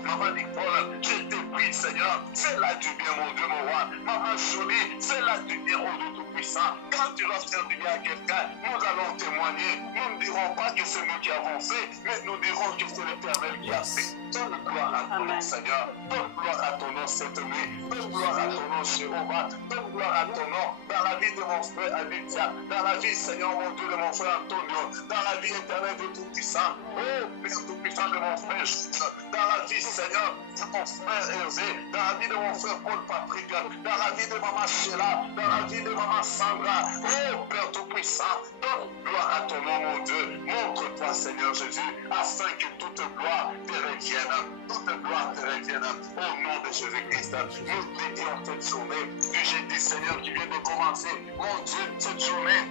Maman Nicole, je te prie, Seigneur, fais-la du bien, mon Dieu, mon roi. Maman Jolie, fais-la du bien, mon Dieu Tout-Puissant. Quand tu vas faire du bien à quelqu'un, nous allons témoigner. Nous ne dirons pas que c'est nous qui avons fait, mais nous dirons que c'est l'Éternel qui a fait. Donne gloire à ton nom, Seigneur. Donne gloire à ton nom cette nuit. Donne gloire à ton nom, Jéhovah. Donne gloire à ton nom dans la vie de mon frère Abidja, dans la vie, Seigneur, mon Dieu, de mon frère Antonio, dans la vie éternelle de Tout-Puissant. Oh, Père Tout-Puissant de mon frère Jules, dans la vie, Seigneur, de mon frère Hervé, dans la vie de mon frère Paul Patrick, dans la vie de maman Sheila, dans la vie de maman Sandra. Oh, Père Tout-Puissant, donne gloire à ton nom, mon Dieu. Montre-toi, Seigneur Jésus, afin que toute gloire te revienne. Toute gloire te revienne. Au nom de Jésus-Christ, nous dédions cette journée du jeudi, Seigneur, qui vient de commencer. Mon Dieu, cette journée,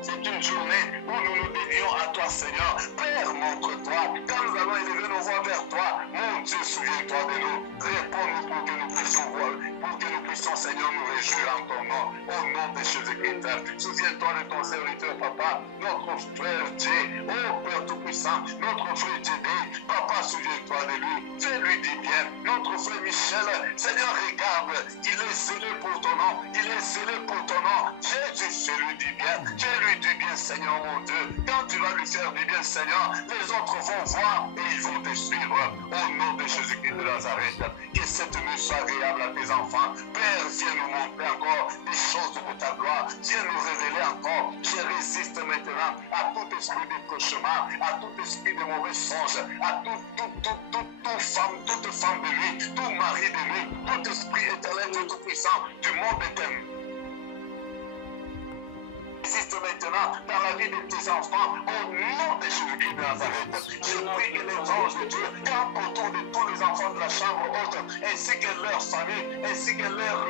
c'est une journée où nous nous dédions à toi, Seigneur. Père, montre-toi. Quand nous allons élever nos voix vers toi, mon Dieu, souviens-toi de nous. Réponds-nous pour que nous puissions voir, pour que nous puissions, Seigneur, nous réjouir en ton nom. Au nom de Jésus-Christ. Souviens-toi de ton serviteur, Papa, notre frère Dieu. Oh, Père Tout-Puissant, notre frère Dieu. Papa, souviens-toi de lui. Fais-lui du bien. Notre frère Michel, Seigneur, regarde. Il est zélé pour ton nom. Il est zélé pour ton nom. Jésus, fais-lui du bien. Fais-lui du bien, Seigneur, mon Dieu. Quand tu vas lui faire du bien, Seigneur, les autres vont voir et ils vont te suivre. Au nom de Jésus-Christ de Nazareth, que cette nuit soit agréable à tes enfants. Père, viens nous montrer encore des choses de ta gloire. Viens nous révéler encore. Je résiste maintenant à tout esprit de cauchemar, à tout esprit de mauvais songes, à toute femme de nuit, tout mari de nuit, tout esprit éternel et tout-puissant du monde éternel. Existe maintenant dans la vie de tes enfants au nom de Jésus-Christ de Nazareth. Je prie que les anges de Dieu campent autour de tous les enfants de la chambre haute, ainsi que leurs familles, ainsi que leurs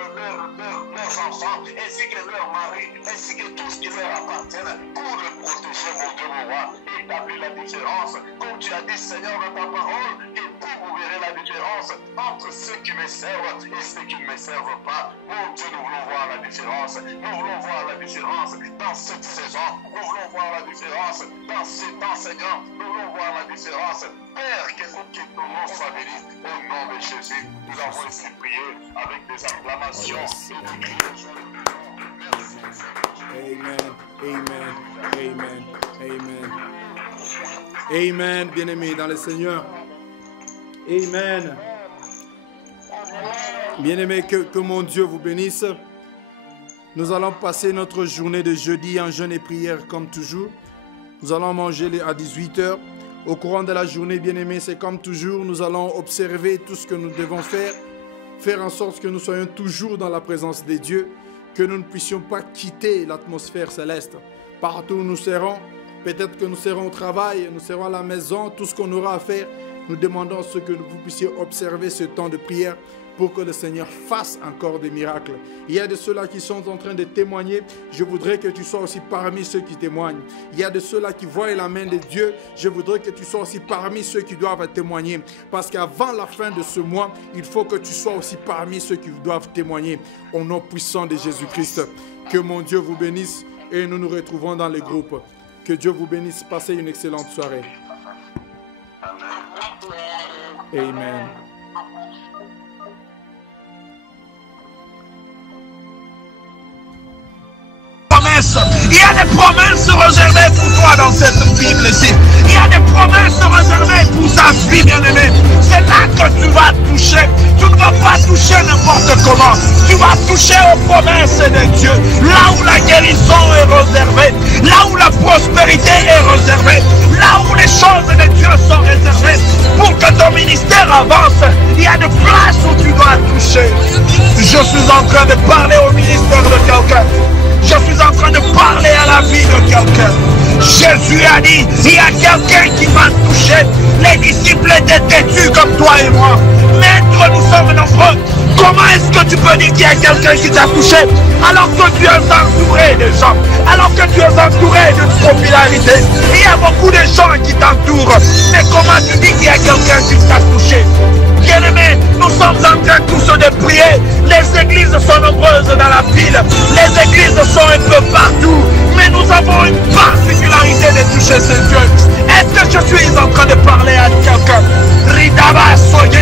enfants, ainsi que leurs maris, ainsi que tout ce qui leur appartient, pour le protéger, mon Dieu, mon roi. Établis la différence, comme tu as dit, Seigneur, dans ta parole, que vous verrez la différence entre ceux qui me servent et ceux qui ne me servent pas. Mon Dieu, nous voulons voir la différence. Nous voulons voir la différence dans cette saison. Nous voulons voir la différence dans cet enseignant. Nous voulons voir la différence. Père, que ton nom soit béni. Au nom de Jésus, nous avons ici prié avec des acclamations et des cris. Merci, Amen, amen, amen, amen. Amen, bien-aimés dans le Seigneur. Amen. Bien-aimés, que mon Dieu vous bénisse. Nous allons passer notre journée de jeudi en jeûne et prière comme toujours. Nous allons manger à 18h. Au courant de la journée, bien-aimés, c'est comme toujours. Nous allons observer tout ce que nous devons faire. Faire en sorte que nous soyons toujours dans la présence de Dieu. Que nous ne puissions pas quitter l'atmosphère céleste. Partout où nous serons, peut-être que nous serons au travail, nous serons à la maison, tout ce qu'on aura à faire, nous demandons à ce que vous puissiez observer ce temps de prière pour que le Seigneur fasse encore des miracles. Il y a de ceux-là qui sont en train de témoigner. Je voudrais que tu sois aussi parmi ceux qui témoignent. Il y a de ceux-là qui voient la main de Dieu. Je voudrais que tu sois aussi parmi ceux qui doivent témoigner. Parce qu'avant la fin de ce mois, il faut que tu sois aussi parmi ceux qui doivent témoigner. Au nom puissant de Jésus-Christ. Que mon Dieu vous bénisse et nous nous retrouvons dans les groupes. Que Dieu vous bénisse. Passez une excellente soirée. Amen. Il y a des promesses réservées pour toi dans cette Bible-ci. Il y a des promesses réservées pour ta vie, bien-aimée. C'est là que tu vas toucher. Tu ne vas pas toucher n'importe comment. Tu vas toucher aux promesses de Dieu. Là où la guérison est réservée. Là où la prospérité est réservée. Là où les choses de Dieu sont réservées. Pour que ton ministère avance, il y a des places où tu dois toucher. Je suis en train de parler au ministère de quelqu'un. Je suis en train de parler à la vie de quelqu'un. Jésus a dit, il y a quelqu'un qui va toucher. Les disciples étaient têtus comme toi et moi. Maître, nous sommes nombreux. Comment est-ce que tu peux dire qu'il y a quelqu'un qui t'a touché alors que tu es entouré de gens, alors que tu es entouré de popularité? Il y a beaucoup de gens qui t'entourent. Mais comment tu dis qu'il y a quelqu'un qui t'a touché? Bien-aimés, nous sommes en train tous de prier. Les églises sont nombreuses dans la ville. Les églises sont un peu partout. Mais nous avons une particularité de toucher ce Dieu. Est-ce que je suis en train de parler à quelqu'un? Ridaba soye